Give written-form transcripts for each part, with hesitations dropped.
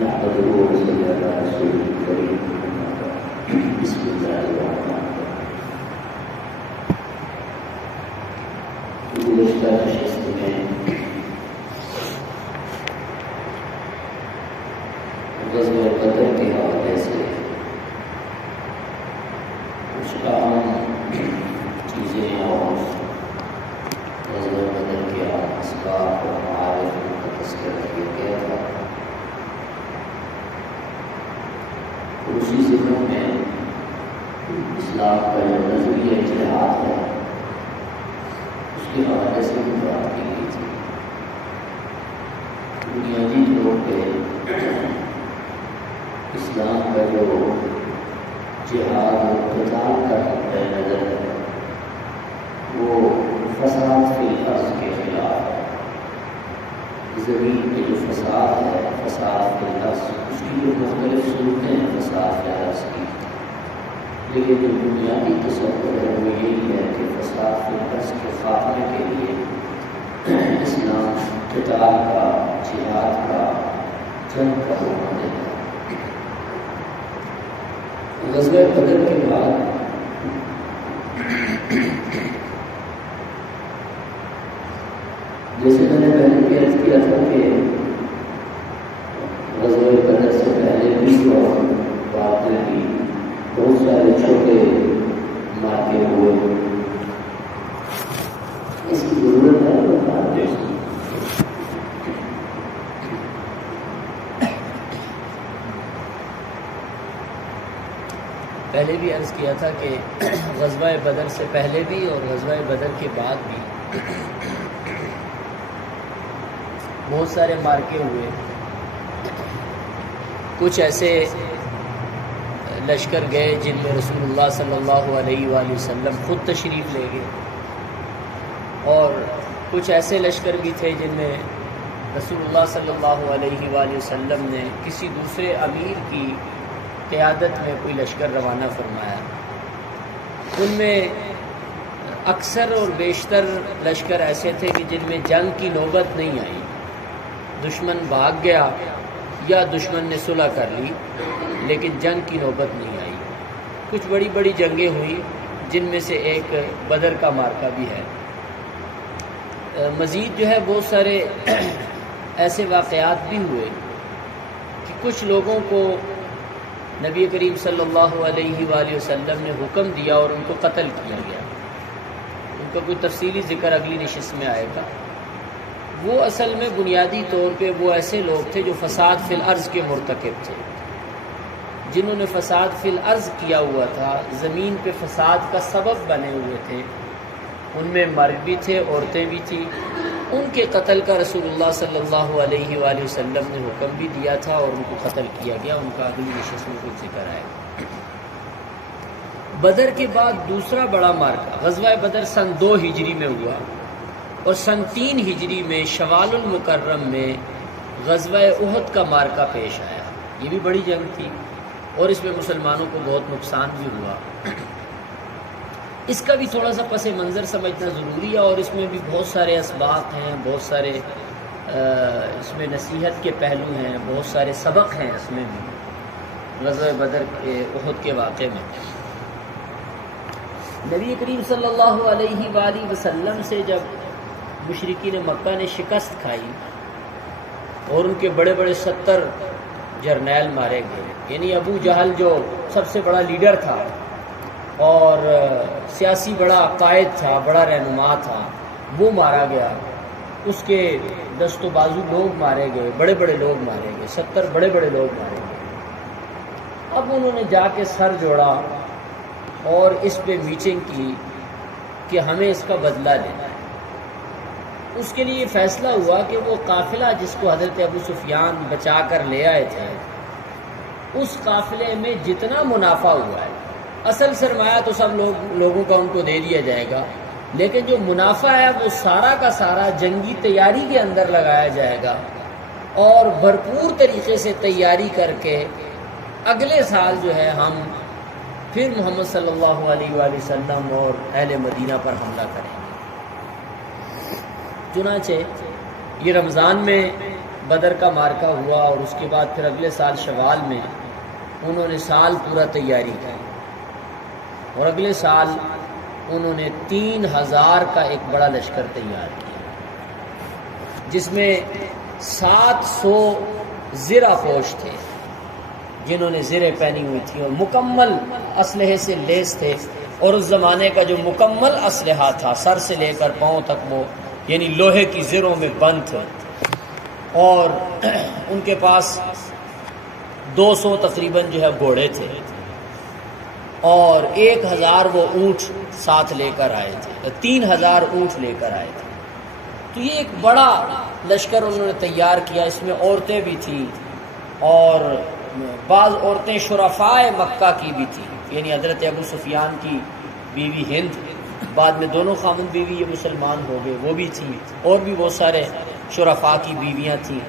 نحمده ونصلي على رسوله الكريم. بسم الله الرحمن الرحيم. گزشتہ نشست میں غزوہ بدر کے حوالے سے کچھ اہم چیزیں اور غزوہ بدر کے اہم اسباب اور معارف کا تذکرہ کیا گیا تھا. اسی ضمن میں اسلام کا جو نظریہ جہاد ہے اس کے حوالے سے بھی بات کی گئی تھی. بنیادی طور پہ اسلام کا جو جہاد اور قتال کا نقطہ نظر ہے وہ فساد فی الارض کے خلاف ہے. زمین میں جو فساد ہے، فساد فی الارض، اس کی جو مختلف صورتیں ہیں فساد فی الارض کی، لیکن جو بنیادی تصور ہے وہ یہی ہے کہ فساد فی الارض کے خاتمے کے لیے اسلام قتال کا، جہاد کا، جنگ کا حکم دیتا ہے. غزوہ بدر کے بعد جیسے میں نے پہلے بھی عرض کیا تھا کہ غزوہ بدر سے پہلے بھی اور بعد میں بھی بہت سارے چھوٹے مارکے ہوئے. اس کی ضرورت ہے پہلے بھی عرض کیا تھا کہ غزوہ بدر سے پہلے بھی اور غزوہ بدر کے بعد بھی بہت سارے مارکے ہوئے. کچھ ایسے لشکر گئے جن میں رسول اللہ صلی اللہ علیہ وآلہ وسلم خود تشریف لے گئے، اور کچھ ایسے لشکر بھی تھے جن میں رسول اللہ صلی اللہ علیہ وآلہ وسلم نے کسی دوسرے امیر کی قیادت میں کوئی لشکر روانہ فرمایا. ان میں اکثر اور بیشتر لشکر ایسے تھے کہ جن میں جنگ کی نوبت نہیں آئی. دشمن بھاگ گیا یا دشمن نے صلح کر لی لیکن جنگ کی نوبت نہیں آئی. کچھ بڑی بڑی جنگیں ہوئی جن میں سے ایک بدر کا مارکہ بھی ہے. مزید جو ہے بہت سارے ایسے واقعات بھی ہوئے کہ کچھ لوگوں کو نبی کریم صلی اللہ علیہ وآلہ وسلم نے حکم دیا اور ان کو قتل کیا گیا. ان کا کوئی تفصیلی ذکر اگلی نشست میں آئے گا. وہ اصل میں بنیادی طور پہ وہ ایسے لوگ تھے جو فساد فی الارض کے مرتکب تھے، جنہوں نے فساد فی الارض کیا ہوا تھا، زمین پہ فساد کا سبب بنے ہوئے تھے. ان میں مرد بھی تھے، عورتیں بھی تھیں. ان کے قتل کا رسول اللہ صلی اللہ علیہ وآلہ وسلم نے حکم بھی دیا تھا اور ان کو قتل کیا گیا. ان کا اگلی نشست میں کچھ ذکر آئے گا. بدر کے بعد دوسرا بڑا مارکہ غزوہ بدر سن 2 ہجری میں ہوا، اور سن 3 ہجری میں شوال المکرم میں غزوہ احد کا مارکہ پیش آیا. یہ بھی بڑی جنگ تھی اور اس میں مسلمانوں کو بہت نقصان بھی ہوا. اس کا بھی تھوڑا سا پس منظر سمجھنا ضروری ہے، اور اس میں بھی بہت سارے اسباق ہیں، بہت سارے اس میں نصیحت کے پہلو ہیں، بہت سارے سبق ہیں اس میں بھی. غزوہ بدر کے احد کے واقعے میں نبی کریم صلی اللہ علیہ وآلہ وسلم سے جب مشرکین مکہ نے شکست کھائی اور ان کے بڑے بڑے 70 جرنیل مارے گئے، یعنی ابو جہل جو سب سے بڑا لیڈر تھا اور سیاسی بڑا قائد تھا، بڑا رہنما تھا، وہ مارا گیا. اس کے دست و بازو لوگ مارے گئے، بڑے بڑے لوگ مارے گئے، 70 بڑے بڑے لوگ مارے گئے. اب انہوں نے جا کے سر جوڑا اور اس پہ میٹنگ کی کہ ہمیں اس کا بدلہ لینا ہے. اس کے لیے فیصلہ ہوا کہ وہ قافلہ جس کو حضرت ابو سفیان بچا کر لے آئے تھے، اس قافلے میں جتنا منافع ہوا ہے، اصل سرمایہ تو سب لوگوں کا ان کو دے دیا جائے گا، لیکن جو منافع ہے وہ سارا کا سارا جنگی تیاری کے اندر لگایا جائے گا، اور بھرپور طریقے سے تیاری کر کے اگلے سال جو ہے ہم پھر محمد صلی اللہ علیہ وآلہ وسلم اور اہل مدینہ پر حملہ کریں گے. چنانچہ یہ رمضان میں بدر کا مارکہ ہوا اور اس کے بعد پھر اگلے سال شوال میں انہوں نے سال پورا تیاری کی اور اگلے سال انہوں نے 3000 کا ایک بڑا لشکر تیار کیا جس میں 700 زرہ فوج تھے جنہوں نے زریں پہنی ہوئی تھی اور مکمل اسلحے سے لیس تھے، اور اس زمانے کا جو مکمل اسلحہ تھا سر سے لے کر پاؤں تک وہ یعنی لوہے کی زروں میں بند تھے، اور ان کے پاس 200 تقریباً جو ہے گھوڑے تھے اور 1000 وہ اونٹ ساتھ لے کر آئے تھے، 3000 اونٹ لے کر آئے تھے۔ تو یہ ایک بڑا لشکر انہوں نے تیار کیا، اس میں عورتیں بھی تھیں اور بعض عورتیں شرفائے مکہ کی بھی تھیں، یعنی حضرت ابو سفیان کی بیوی ہند، بعد میں دونوں خامند بیوی یہ مسلمان ہو گئے، وہ بھی تھیں، اور بھی بہت سارے شرفاء کی بیویاں تھیں،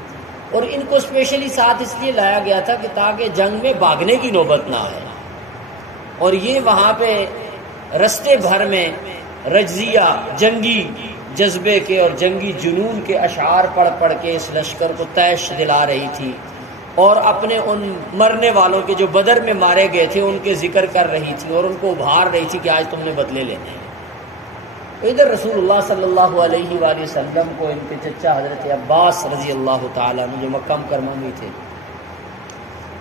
اور ان کو اسپیشلی ساتھ اس لیے لایا گیا تھا کہ تاکہ جنگ میں بھاگنے کی نوبت نہ آئے، اور یہ وہاں پہ رستے بھر میں رجزیہ جنگی جذبے کے اور جنگی جنون کے اشعار پڑھ پڑھ کے اس لشکر کو طیش دلا رہی تھی، اور اپنے ان مرنے والوں کے جو بدر میں مارے گئے تھے ان کے ذکر کر رہی تھی اور ان کو ابھار رہی تھی کہ آج تم نے بدلے لینے ہیں۔ ادھر رسول اللہ صلی اللہ علیہ وآلہ وسلم کو ان کے چچا حضرت عباس رضی اللہ تعالیٰ عنہ جو مکہ مکرمہ میں تھے،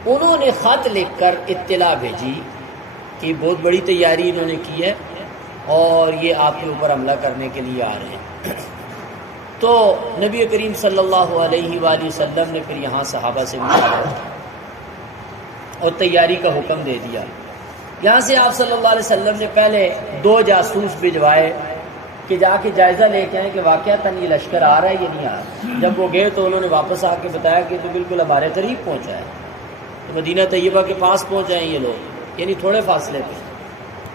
انہوں نے خط لکھ کر اطلاع بھیجی کہ بہت بڑی تیاری انہوں نے کی ہے اور یہ آپ کے اوپر حملہ کرنے کے لیے آ رہے ہیں۔ تو نبی کریم صلی اللہ علیہ وآلہ وسلم نے پھر یہاں صحابہ سے مشاورت اور تیاری کا حکم دے دیا۔ یہاں سے آپ صلی اللہ علیہ وسلم نے پہلے 2 جاسوس بھجوائے کہ جا کے جائزہ لے کے آئیں کہ واقعتاً یہ لشکر آ رہا ہے یا نہیں آ رہا۔ جب وہ گئے تو انہوں نے واپس آ کے بتایا کہ تو بالکل ہمارے قریب پہنچا ہے، تو مدینہ طیبہ کے پاس پہنچ جائیں یہ لوگ، یعنی تھوڑے فاصلے پہ۔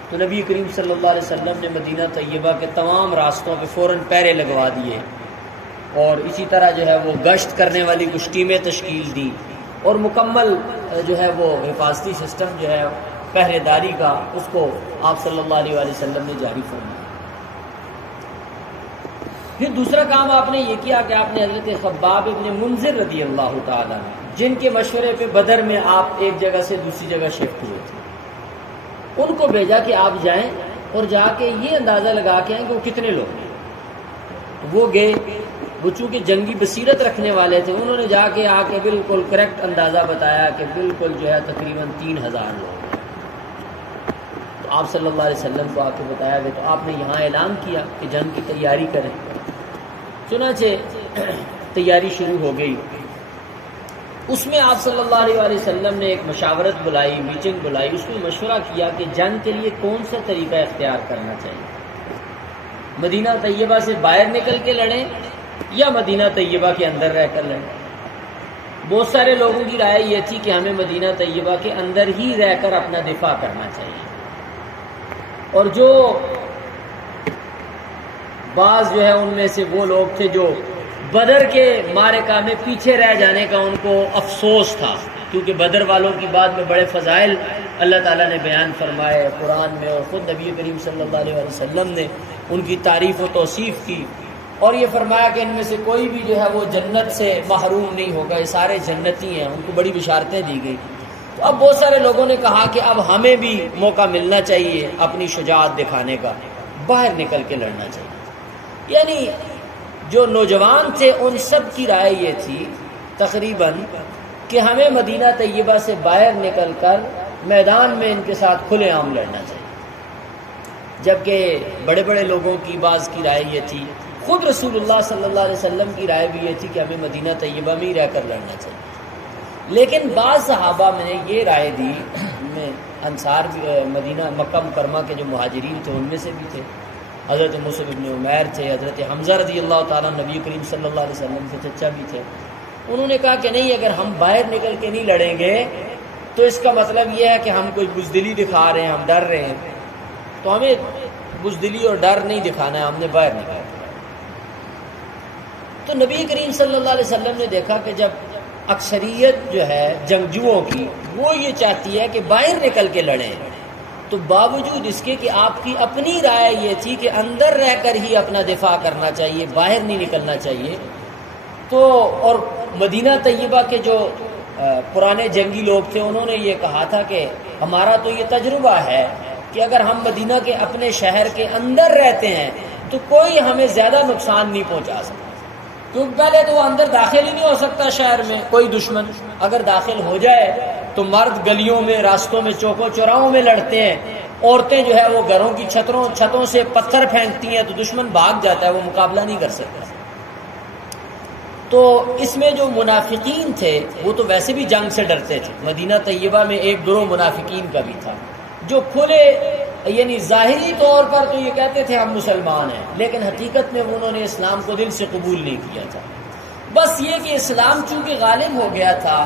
تو نبی کریم صلی اللہ علیہ وسلم نے مدینہ طیبہ کے تمام راستوں پہ فوراً پہرے لگوا دیے، اور اسی طرح جو ہے وہ گشت کرنے والی کچھ ٹیمیں تشکیل دی، اور مکمل جو ہے وہ حفاظتی سسٹم جو ہے پہرے داری کا اس کو آپ صلی اللہ علیہ وآلہ وسلم نے جاری فرمایا۔ پھر دوسرا کام آپ نے یہ کیا کہ آپ نے حضرت خباب ابن منذر رضی اللہ تعالیٰ جن کے مشورے پہ بدر میں آپ ایک جگہ سے دوسری جگہ شفٹ ہوئے تھے، ان کو بھیجا کہ آپ جائیں اور جا کے یہ اندازہ لگا کے آئیں کہ وہ کتنے لوگ ہیں۔ وہ گئے، وہ چونکہ جنگی بصیرت رکھنے والے تھے، انہوں نے جا کے آ کے بالکل کریکٹ اندازہ بتایا کہ بالکل جو ہے تقریباً 3000 لوگ ہیں۔ تو آپ صلی اللہ علیہ وسلم کو آ کے بتایا گیا، تو آپ نے یہاں اعلان کیا کہ جنگ کی تیاری کریں۔ چنانچہ تیاری شروع ہو گئی۔ اس میں آپ صلی اللہ علیہ وآلہ وسلم نے ایک مشاورت بلائی، میٹنگ بلائی، اس میں مشورہ کیا کہ جنگ کے لیے کون سا طریقہ اختیار کرنا چاہیے، مدینہ طیبہ سے باہر نکل کے لڑیں یا مدینہ طیبہ کے اندر رہ کر لڑیں۔ بہت سارے لوگوں کی رائے یہ تھی کہ ہمیں مدینہ طیبہ کے اندر ہی رہ کر اپنا دفاع کرنا چاہیے، اور جو بعض جو ہے ان میں سے وہ لوگ تھے جو بدر کے معرکہ میں پیچھے رہ جانے کا ان کو افسوس تھا، کیونکہ بدر والوں کی بعد میں بڑے فضائل اللہ تعالیٰ نے بیان فرمائے قرآن میں، اور خود نبی کریم صلی اللہ علیہ وسلم نے ان کی تعریف و توصیف کی، اور یہ فرمایا کہ ان میں سے کوئی بھی جو ہے وہ جنت سے محروم نہیں ہوگا، یہ سارے جنتی ہیں، ان کو بڑی بشارتیں دی گئی۔ تو اب بہت سارے لوگوں نے کہا کہ اب ہمیں بھی موقع ملنا چاہیے اپنی شجاعت دکھانے کا، باہر نکل کے لڑنا چاہیے۔ یعنی جو نوجوان تھے ان سب کی رائے یہ تھی تقریباً کہ ہمیں مدینہ طیبہ سے باہر نکل کر میدان میں ان کے ساتھ کھلے عام لڑنا چاہیے، جبکہ بڑے بڑے لوگوں کی بعض کی رائے یہ تھی، خود رسول اللہ صلی اللہ علیہ وسلم کی رائے بھی یہ تھی کہ ہمیں مدینہ طیبہ میں ہی رہ کر لڑنا چاہیے۔ لیکن بعض صحابہ میں نے یہ رائے دی، میں انصار مدینہ مکہ مکرمہ کے جو مہاجرین تھے ان میں سے بھی تھے، حضرت مصعب بن عمیر تھے، حضرت حمزہ رضی اللہ تعالیٰ نبی کریم صلی اللہ علیہ وسلم کے چچا بھی تھے، انہوں نے کہا کہ نہیں، اگر ہم باہر نکل کے نہیں لڑیں گے تو اس کا مطلب یہ ہے کہ ہم کوئی بزدلی دکھا رہے ہیں، ہم ڈر رہے ہیں، تو ہمیں بزدلی اور ڈر نہیں دکھانا ہے، ہم نے باہر نکلنا ہے۔ تو نبی کریم صلی اللہ علیہ وسلم نے دیکھا کہ جب اکثریت جو ہے جنگجوؤں کی وہ یہ چاہتی ہے کہ باہر نکل کے لڑیں، تو باوجود اس کے کہ آپ کی اپنی رائے یہ تھی کہ اندر رہ کر ہی اپنا دفاع کرنا چاہیے، باہر نہیں نکلنا چاہیے، تو اور مدینہ طیبہ کے جو پرانے جنگی لوگ تھے انہوں نے یہ کہا تھا کہ ہمارا تو یہ تجربہ ہے کہ اگر ہم مدینہ کے اپنے شہر کے اندر رہتے ہیں تو کوئی ہمیں زیادہ نقصان نہیں پہنچا سکتا، کیونکہ پہلے تو وہ اندر داخل ہی نہیں ہو سکتا شہر میں کوئی دشمن، اگر داخل ہو جائے تو مرد گلیوں میں، راستوں میں، چوکوں چوراہوں میں لڑتے ہیں، عورتیں جو ہے وہ گھروں کی چھتوں سے پتھر پھینکتی ہیں تو دشمن بھاگ جاتا ہے، وہ مقابلہ نہیں کر سکتا۔ تو اس میں جو منافقین تھے وہ تو ویسے بھی جنگ سے ڈرتے تھے۔ مدینہ طیبہ میں ایک گروہ منافقین کا بھی تھا جو کھلے یعنی ظاہری طور پر تو یہ کہتے تھے ہم مسلمان ہیں، لیکن حقیقت میں انہوں نے اسلام کو دل سے قبول نہیں کیا تھا۔ بس یہ کہ اسلام چونکہ غالب ہو گیا تھا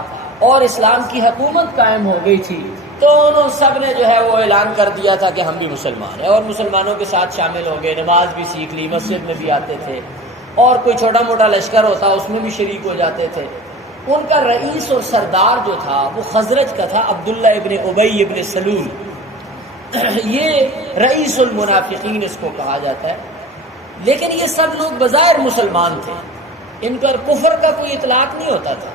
اور اسلام کی حکومت قائم ہو گئی تھی تو انہوں سب نے جو ہے وہ اعلان کر دیا تھا کہ ہم بھی مسلمان ہیں، اور مسلمانوں کے ساتھ شامل ہو گئے، نماز بھی سیکھ لی، مسجد میں بھی آتے تھے، اور کوئی چھوٹا موٹا لشکر ہوتا اس میں بھی شریک ہو جاتے تھے۔ ان کا رئیس اور سردار جو تھا وہ خزرج کا تھا، عبداللہ ابن ابی ابن سلول، یہ رئیس المنافقین اس کو کہا جاتا ہے۔ لیکن یہ سب لوگ بظاہر مسلمان تھے، ان پر کفر کا کوئی اطلاق نہیں ہوتا تھا۔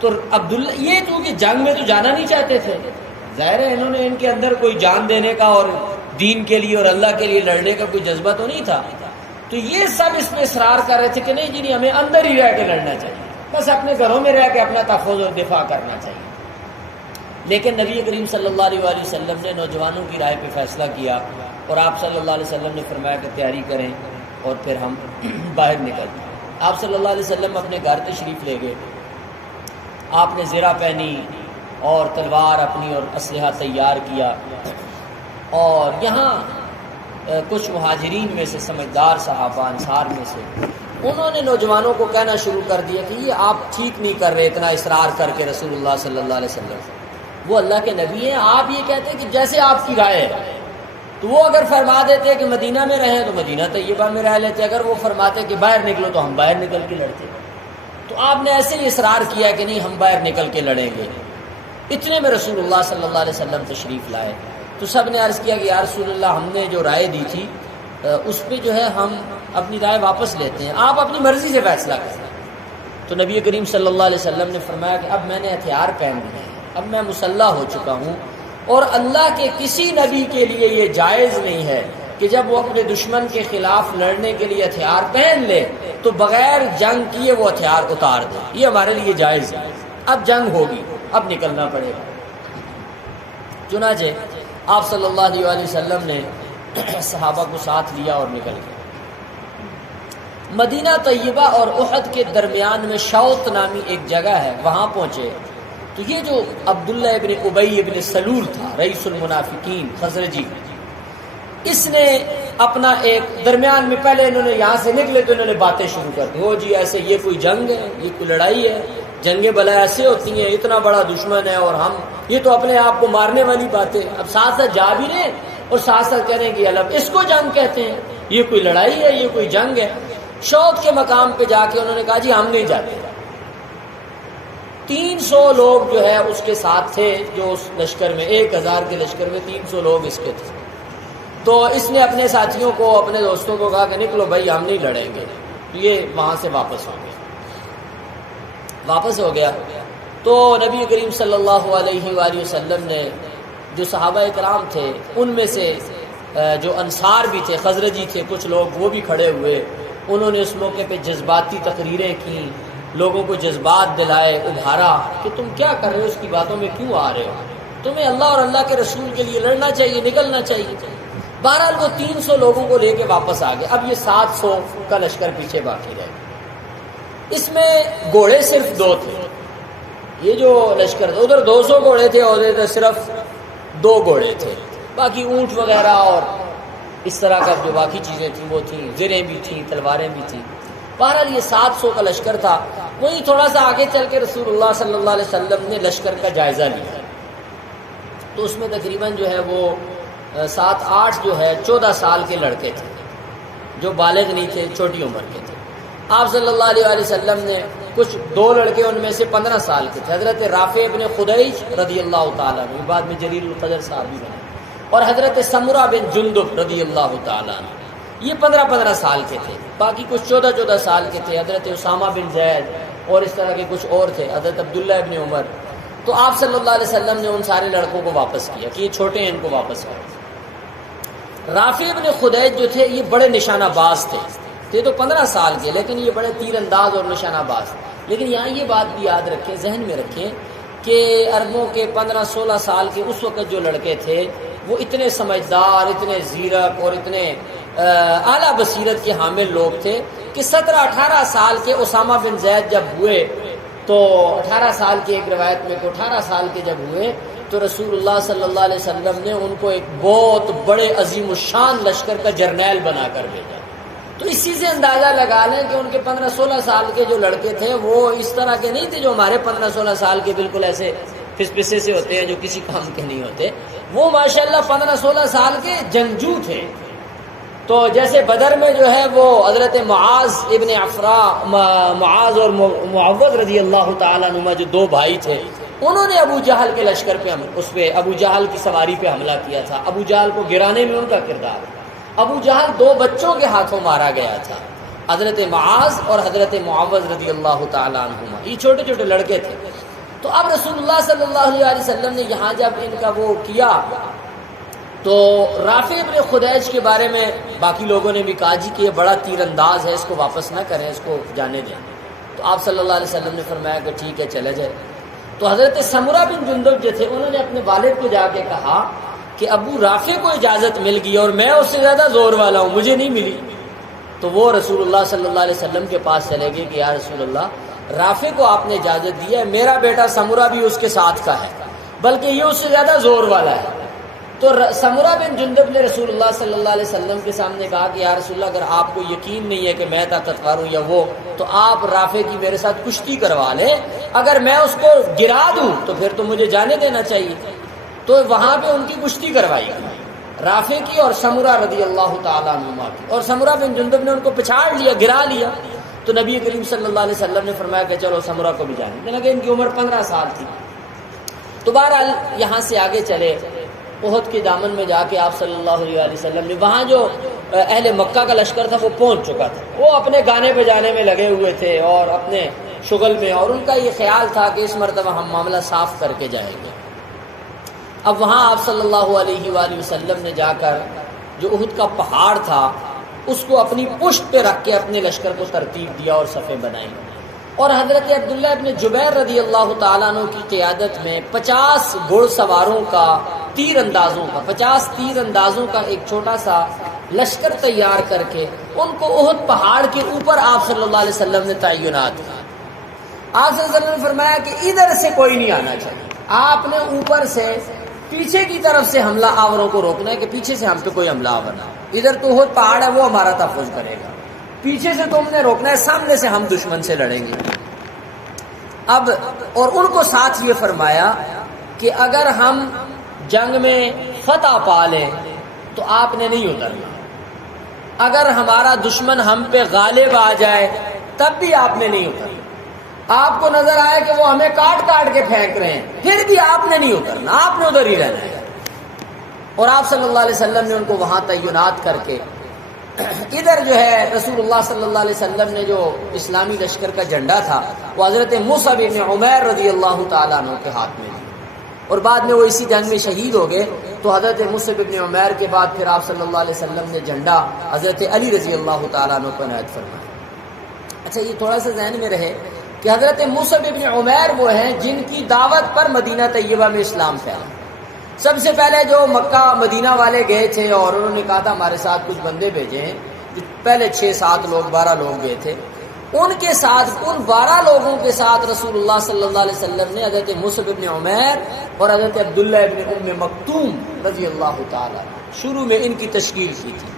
تو عبداللہ یہ تو کہ جنگ میں تو جانا نہیں چاہتے تھے، ظاہر ہے انہوں نے ان کے اندر کوئی جان دینے کا اور دین کے لیے اور اللہ کے لیے لڑنے کا کوئی جذبہ تو نہیں تھا، تو یہ سب اس پہ اصرار کر رہے تھے کہ نہیں جی ہمیں اندر ہی رہ کے لڑنا چاہیے، بس اپنے گھروں میں رہ کے اپنا تحفظ و دفاع کرنا چاہیے۔ لیکن نبی کریم صلی اللہ علیہ وآلہ وسلم نے نوجوانوں کی رائے پہ فیصلہ کیا اور آپ صلی اللہ علیہ وسلم نے فرمایا کہ تیاری کریں اور پھر ہم باہر نکلتے ہیں۔ آپ صلی اللہ علیہ وسلم اپنے گھر تشریف لے گئے، آپ نے زرہ پہنی اور تلوار اپنی اور اسلحہ تیار کیا، اور یہاں کچھ مہاجرین میں سے سمجھدار صحابہ انصار میں سے انہوں نے نوجوانوں کو کہنا شروع کر دیا کہ یہ آپ ٹھیک نہیں کر رہے اتنا اصرار کر کے رسول اللہ صلی اللہ علیہ وسلم، وہ اللہ کے نبی ہیں، آپ یہ کہتے ہیں کہ جیسے آپ کی رائے ہے۔ تو وہ اگر فرما دیتے کہ مدینہ میں رہیں تو مدینہ طیبہ میں رہ لیتے، اگر وہ فرماتے کہ باہر نکلو تو ہم باہر نکل کے لڑتے۔ تو آپ نے ایسے ہی اصرار کیا کہ نہیں ہم باہر نکل کے لڑیں گے۔ اتنے میں رسول اللہ صلی اللہ علیہ وسلم تشریف لائے تو سب نے عرض کیا کہ یا رسول اللہ ہم نے جو رائے دی تھی اس پہ جو ہے ہم اپنی رائے واپس لیتے ہیں، آپ اپنی مرضی سے فیصلہ کریں۔ تو نبی کریم صلی اللہ علیہ وسلم نے فرمایا کہ اب میں نے ہتھیار پہن لیے ہیں، اب میں مسلح ہو چکا ہوں، اور اللہ کے کسی نبی کے لیے یہ جائز نہیں ہے کہ جب وہ اپنے دشمن کے خلاف لڑنے کے لیے ہتھیار پہن لے تو بغیر جنگ کیے وہ ہتھیار اتار دے، یہ ہمارے لیے جائز ہے۔ اب جنگ ہوگی، اب نکلنا پڑے گا۔ چنانچہ آپ صلی اللہ علیہ وسلم نے صحابہ کو ساتھ لیا اور نکل گئے۔ مدینہ طیبہ اور احد کے درمیان میں شوط نامی ایک جگہ ہے، وہاں پہنچے تو یہ جو عبداللہ ابن ابی ابن سلول تھا، رئیس المنافقین خزرجی، اس نے اپنا ایک درمیان میں، پہلے انہوں نے یہاں سے نکلے تو انہوں نے باتیں شروع کر دی، جی ایسے یہ کوئی جنگ ہے، یہ کوئی لڑائی ہے، جنگیں بلا ایسے ہوتی ہیں، اتنا بڑا دشمن ہے اور ہم یہ تو اپنے آپ کو مارنے والی باتیں۔ اب ساتھ ساتھ جا بھی رہے اور ساتھ ساتھ کہہ رہے ہیں کہ الگ اس کو جنگ کہتے ہیں، یہ کوئی لڑائی ہے، یہ کوئی جنگ ہے۔ شوق کے مقام پہ جا کے انہوں نے کہا جی ہم نہیں جاتے۔ 300 لوگ جو ہے اس کے ساتھ تھے، جو اس لشکر میں 1000 کے لشکر میں 300 لوگ اس کے تھے۔ تو اس نے اپنے ساتھیوں کو، اپنے دوستوں کو کہا کہ نکلو بھائی ہم نہیں لڑیں گے، یہ وہاں سے واپس ہو گیا۔ تو نبی کریم صلی اللہ علیہ وآلہ وسلم نے جو صحابہ کرام تھے ان میں سے جو انصار بھی تھے، خزرجی تھے کچھ لوگ، وہ بھی کھڑے ہوئے، انہوں نے اس موقع پہ جذباتی تقریریں کی، لوگوں کو جذبات دلائے، ابھارا کہ تم کیا کر رہے ہو، اس کی باتوں میں کیوں آ رہے ہو، تمہیں اللہ اور اللہ کے رسول کے لیے لڑنا چاہیے، نکلنا چاہیے۔ بہرحال وہ 300 لوگوں کو لے کے واپس آ گئے۔ اب یہ 700 کا لشکر پیچھے باقی رہ گیا۔ اس میں گھوڑے صرف 2 تھے، یہ جو لشکر تھا ادھر 200 گھوڑے تھے اور ادھر صرف 2 گھوڑے تھے، باقی اونٹ وغیرہ اور اس طرح کا جو باقی چیزیں تھیں وہ تھیں، زریں بھی تھیں، تلواریں بھی تھیں۔ بہرحال یہ 700 کا لشکر تھا۔ وہیں تھوڑا سا آگے چل کے رسول اللہ صلی اللہ علیہ وسلم نے لشکر کا جائزہ لیا تو اس میں تقریباً جو ہے وہ 7-8 جو ہے 14 سال کے لڑکے تھے جو بالغ نہیں تھے، چھوٹی عمر کے تھے۔ آپ صلی اللہ علیہ وسلم نے کچھ 2 لڑکے ان میں سے 15 سال کے تھے، حضرت رافع ابن خدیج رضی اللہ تعالیٰ عنہ، بعد میں جلیل القدر صحابی بنے، اور حضرت سمرہ بن جندب رضی اللہ تعالیٰ عنہ، یہ 15 سال کے تھے۔ باقی کچھ 14 سال کے تھے، حضرت اسامہ بن زید اور اس طرح کے کچھ اور تھے، حضرت عبداللہ ابن عمر. تو آپ صلی اللہ علیہ وسلم نے ان سارے لڑکوں کو واپس کیا کہ یہ چھوٹے ہیں، ان کو واپس کیا. رافع ابن خدیج جو تھے یہ بڑے نشانہ باز تھے تو 15 سال کے، لیکن یہ بڑے تیر انداز اور نشانہ باز. لیکن یہاں یہ بات بھی یاد رکھیں، ذہن میں رکھیں کہ عربوں کے 15-16 سال کے اس وقت جو لڑکے تھے وہ اتنے سمجھدار، اتنے زیرک اور اتنے اعلیٰ بصیرت کے حامل لوگ تھے کہ 17-18 سال کے اسامہ بن زید جب ہوئے تو 18 سال کی ایک روایت میں کو 18 سال کے جب ہوئے تو رسول اللہ صلی اللہ علیہ وسلم نے ان کو ایک بہت بڑے عظیم الشان لشکر کا جرنیل بنا کر بھیجا. تو اسی سے اندازہ لگا لیں کہ ان کے 15-16 سال کے جو لڑکے تھے وہ اس طرح کے نہیں تھے جو ہمارے 15-16 سال کے بالکل ایسے پسپسے سے ہوتے ہیں جو کسی کام کے نہیں ہوتے. وہ ماشاءاللہ 15-16 سال کے جنگجو تھے. تو جیسے بدر میں جو ہے وہ حضرت معاذ ابن عفراء، معاذ اور معوذ رضی اللہ تعالیٰ عنہما جو دو بھائی تھے، انہوں نے ابو جہل کے لشکر پہ ابو جہل کی سواری پہ حملہ کیا تھا. ابو جہل کو گرانے میں ان کا کردار. ابو جہل 2 بچوں کے ہاتھوں مارا گیا تھا، حضرت معاذ اور حضرت معوذ رضی اللہ تعالیٰ عنہما. یہ چھوٹے چھوٹے لڑکے تھے. تو اب رسول اللہ صلی اللہ علیہ وسلم نے یہاں جب ان کا وہ کیا تو رافع ابن خدیج کے بارے میں باقی لوگوں نے بھی کہا جی کہ یہ بڑا تیر انداز ہے، اس کو واپس نہ کریں، اس کو جانے دیں. تو آپ صلی اللہ علیہ وسلم نے فرمایا کہ ٹھیک ہے چلے جائے. تو حضرت سمرہ بن جندب جو تھے انہوں نے اپنے والد کو جا کے کہا کہ ابو رافع کو اجازت مل گئی اور میں اس سے زیادہ زور والا ہوں، مجھے نہیں ملی. تو وہ رسول اللہ صلی اللہ علیہ وسلم کے پاس چلے گئے کہ یا رسول اللہ، رافع کو آپ نے اجازت دی ہے، میرا بیٹا سمرہ بھی اس کے ساتھ کا ہے، بلکہ یہ اس سے زیادہ زور والا ہے. تو سمرہ بن جندب نے رسول اللہ صلی اللہ علیہ وسلم کے سامنے کہا کہ یا رسول اللہ، اگر آپ کو یقین نہیں ہے کہ میں طاقتور ہوں یا وہ، تو آپ رافع کی میرے ساتھ کشتی کروا لیں، اگر میں اس کو گرا دوں تو پھر تو مجھے جانے دینا چاہیے. تو وہاں پہ ان کی کشتی کروائی رافع کی اور سمرہ رضی اللہ تعالیٰ عنہما کی، اور سمرہ بن جندب نے ان کو پچھاڑ لیا، گرا لیا. تو نبی کریم صلی اللہ علیہ وسلم نے فرمایا کہ چلو سمرہ کو بھی جانے دیں، کہ ان کی عمر 15 سال تھی. تو بہرحال یہاں سے آگے چلے، احد کے دامن میں جا کے آپ صلی اللہ علیہ وسلم نے وہاں جو اہل مکہ کا لشکر تھا وہ پہنچ چکا تھا. وہ اپنے گانے پہ جانے میں لگے ہوئے تھے اور اپنے شغل میں، اور ان کا یہ خیال تھا کہ اس مرتبہ ہم معاملہ صاف کر کے جائیں گے. اب وہاں آپ صلی اللہ علیہ وآلہ وسلم نے جا کر جو احد کا پہاڑ تھا اس کو اپنی پشت پہ رکھ کے اپنے لشکر کو ترتیب دیا اور صفیں بنائیں. اور حضرت عبداللہ ابن جبیر رضی اللہ تعالیٰ عنہ کی قیادت میں 50 گھوڑ سواروں کا، 50 تیر اندازوں کا ایک چھوٹا سا لشکر تیار کر کے ان کو احد پہاڑ کے اوپر آپ صلی اللہ علیہ وسلم نے تعینات کیا. آپ صلی اللہ علیہ وسلم نے فرمایا کہ ادھر سے کوئی نہیں آنا چاہیے، آپ نے اوپر سے پیچھے کی طرف سے حملہ آوروں کو روکنا ہے کہ پیچھے سے ہم پہ کوئی حملہ آور نہ ہو. ادھر تو احد پہاڑ ہے وہ ہمارا تحفظ کرے گا، پیچھے سے تم نے روکنا ہے، سامنے سے ہم دشمن سے لڑیں گے. اب اور ان کو ساتھ یہ فرمایا کہ اگر ہم جنگ میں فتح پا لیں تو آپ نے نہیں اترنا، اگر ہمارا دشمن ہم پہ غالب آ جائے تب بھی آپ نے نہیں اترنا. آپ کو نظر آئے کہ وہ ہمیں کاٹ کاٹ کے پھینک رہے ہیں پھر بھی آپ نے نہیں اترنا، آپ نے ادھر ہی رہنا ہے. اور آپ صلی اللہ علیہ وسلم نے ان کو وہاں تعینات کر کے ادھر جو ہے رسول اللہ صلی اللہ علیہ وسلم نے جو اسلامی لشکر کا جھنڈا تھا وہ حضرت مصعب بن عمیر رضی اللہ تعالیٰ عنہ کے ہاتھ میں دی، اور بعد میں وہ اسی جنگ میں شہید ہو گئے. تو حضرت مصعب بن عمیر کے بعد پھر آپ صلی اللہ علیہ وسلم نے جھنڈا حضرت علی رضی اللہ تعالیٰ عنہ کو عنایت فرمایا. اچھا یہ تھوڑا سا ذہن میں رہے کہ حضرت مصعب بن عمیر وہ ہیں جن کی دعوت پر مدینہ طیبہ میں اسلام پھیلا. سب سے پہلے جو مکہ مدینہ والے گئے تھے اور انہوں نے کہا تھا ہمارے ساتھ کچھ بندے بھیجے ہیں، پہلے 6-7 لوگ 12 لوگ گئے تھے، ان کے ساتھ ان 12 لوگوں کے ساتھ رسول اللہ صلی اللہ علیہ وسلم نے حضرت مصعب بن عمیر اور حضرت عبداللہ ابن ام مکتوم رضی اللہ تعالیٰ شروع میں ان کی تشکیل کی تھی.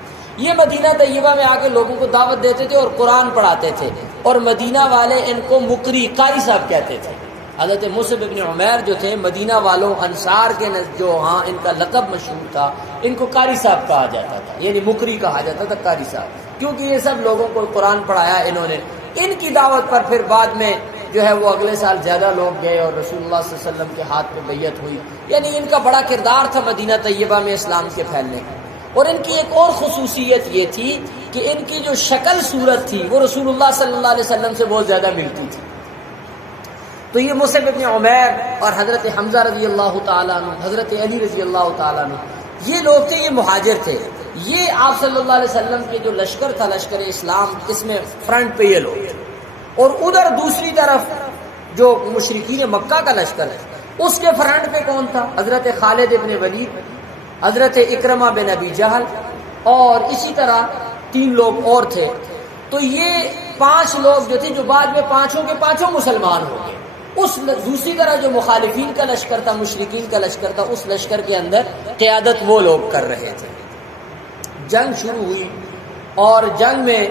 یہ مدینہ طیبہ میں آ کے لوگوں کو دعوت دیتے تھے اور قرآن پڑھاتے تھے، اور مدینہ والے ان کو مقری قاری صاحب کہتے تھے. حضرت مصعب بن عمیر جو تھے مدینہ والوں انصار کے جو ہاں ان کا لقب مشہور تھا، ان کو قاری صاحب کہا جاتا تھا، یعنی مقری کہا جاتا تھا قاری صاحب، کیونکہ یہ سب لوگوں کو قرآن پڑھایا انہوں نے. ان کی دعوت پر پھر بعد میں جو ہے وہ اگلے سال زیادہ لوگ گئے اور رسول اللہ صلی اللہ علیہ وسلم کے ہاتھ میں بیعت ہوئی. یعنی ان کا بڑا کردار تھا مدینہ طیبہ میں اسلام کے پھیلنے کا. اور ان کی ایک اور خصوصیت یہ تھی کہ ان کی جو شکل صورت تھی وہ رسول اللہ صلی اللہ علیہ وسلم سے بہت زیادہ ملتی تھی. تو یہ مصعب ابن عمیر اور حضرت حمزہ رضی اللہ تعالیٰ عنہ، حضرت علی رضی اللہ تعالیٰ عنہ، یہ لوگ تھے، یہ مہاجر تھے. یہ آپ صلی اللہ علیہ وسلم کے جو لشکر تھا، لشکر اسلام، اس میں فرنٹ پہ یہ لوگ تھے. اور ادھر دوسری طرف جو مشرکین مکہ کا لشکر ہے، اس کے فرنٹ پہ کون تھا؟ حضرت خالد ابن ولید، حضرت اکرمہ بن ابی جہل، اور اسی طرح 3 لوگ اور تھے. تو یہ 5 لوگ جو تھے، جو بعد میں پانچوں کے پانچوں مسلمان ہو گئے. اس دوسری طرح جو مخالفین کا لشکر تھا، مشرکین کا لشکر تھا، اس لشکر کے اندر قیادت وہ لوگ کر رہے تھے. جنگ شروع ہوئی، اور جنگ میں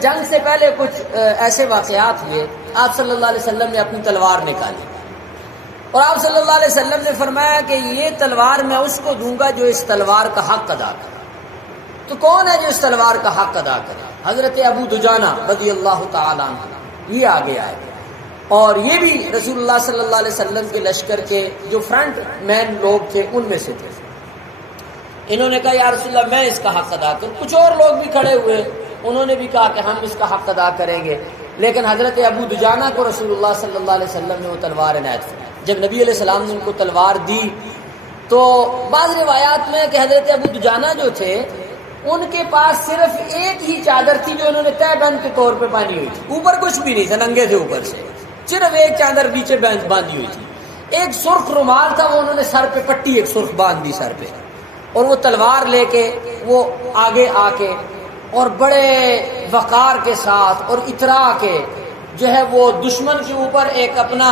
جنگ سے پہلے کچھ ایسے واقعات ہوئے. آپ صلی اللہ علیہ وسلم نے اپنی تلوار نکالی، اور آپ صلی اللہ علیہ وسلم نے فرمایا کہ یہ تلوار میں اس کو دوں گا جو اس تلوار کا حق ادا کرے. تو کون ہے جو اس تلوار کا حق ادا کرے؟ حضرت ابو دجانہ رضی اللہ تعالیٰ عنہ یہ آگے آئے، اور یہ بھی رسول اللہ صلی اللہ علیہ وسلم کے لشکر کے جو فرنٹ مین لوگ تھے ان میں سے تھے. انہوں نے کہا یا رسول اللہ میں اس کا حق ادا کروں. کچھ اور لوگ بھی کھڑے ہوئے، انہوں نے بھی کہا کہ ہم اس کا حق ادا کریں گے. لیکن حضرت ابو دجانہ کو رسول اللہ صلی اللہ علیہ وسلم نے وہ تلوار عنایت فرمائی. جب نبی علیہ السلام نے ان کو تلوار دی تو بعض روایات میں کہ حضرت ابو دجانہ جو تھے ان کے پاس صرف ایک ہی چادر تھی جو انہوں نے تہ بند کے طور پہ باندھی ہوئی تھی. اوپر کچھ بھی نہیں تھا، ننگے تھے اوپر سے، صرف ایک چادر نیچے باندھی ہوئی تھی. ایک سرخ رومال تھا، وہ انہوں نے سر پہ پٹی ایک سرخ باندھ دی سر پہ، اور وہ تلوار لے کے وہ آگے آ کے اور بڑے وقار کے ساتھ اور اترا کے جو ہے وہ دشمن کے اوپر ایک اپنا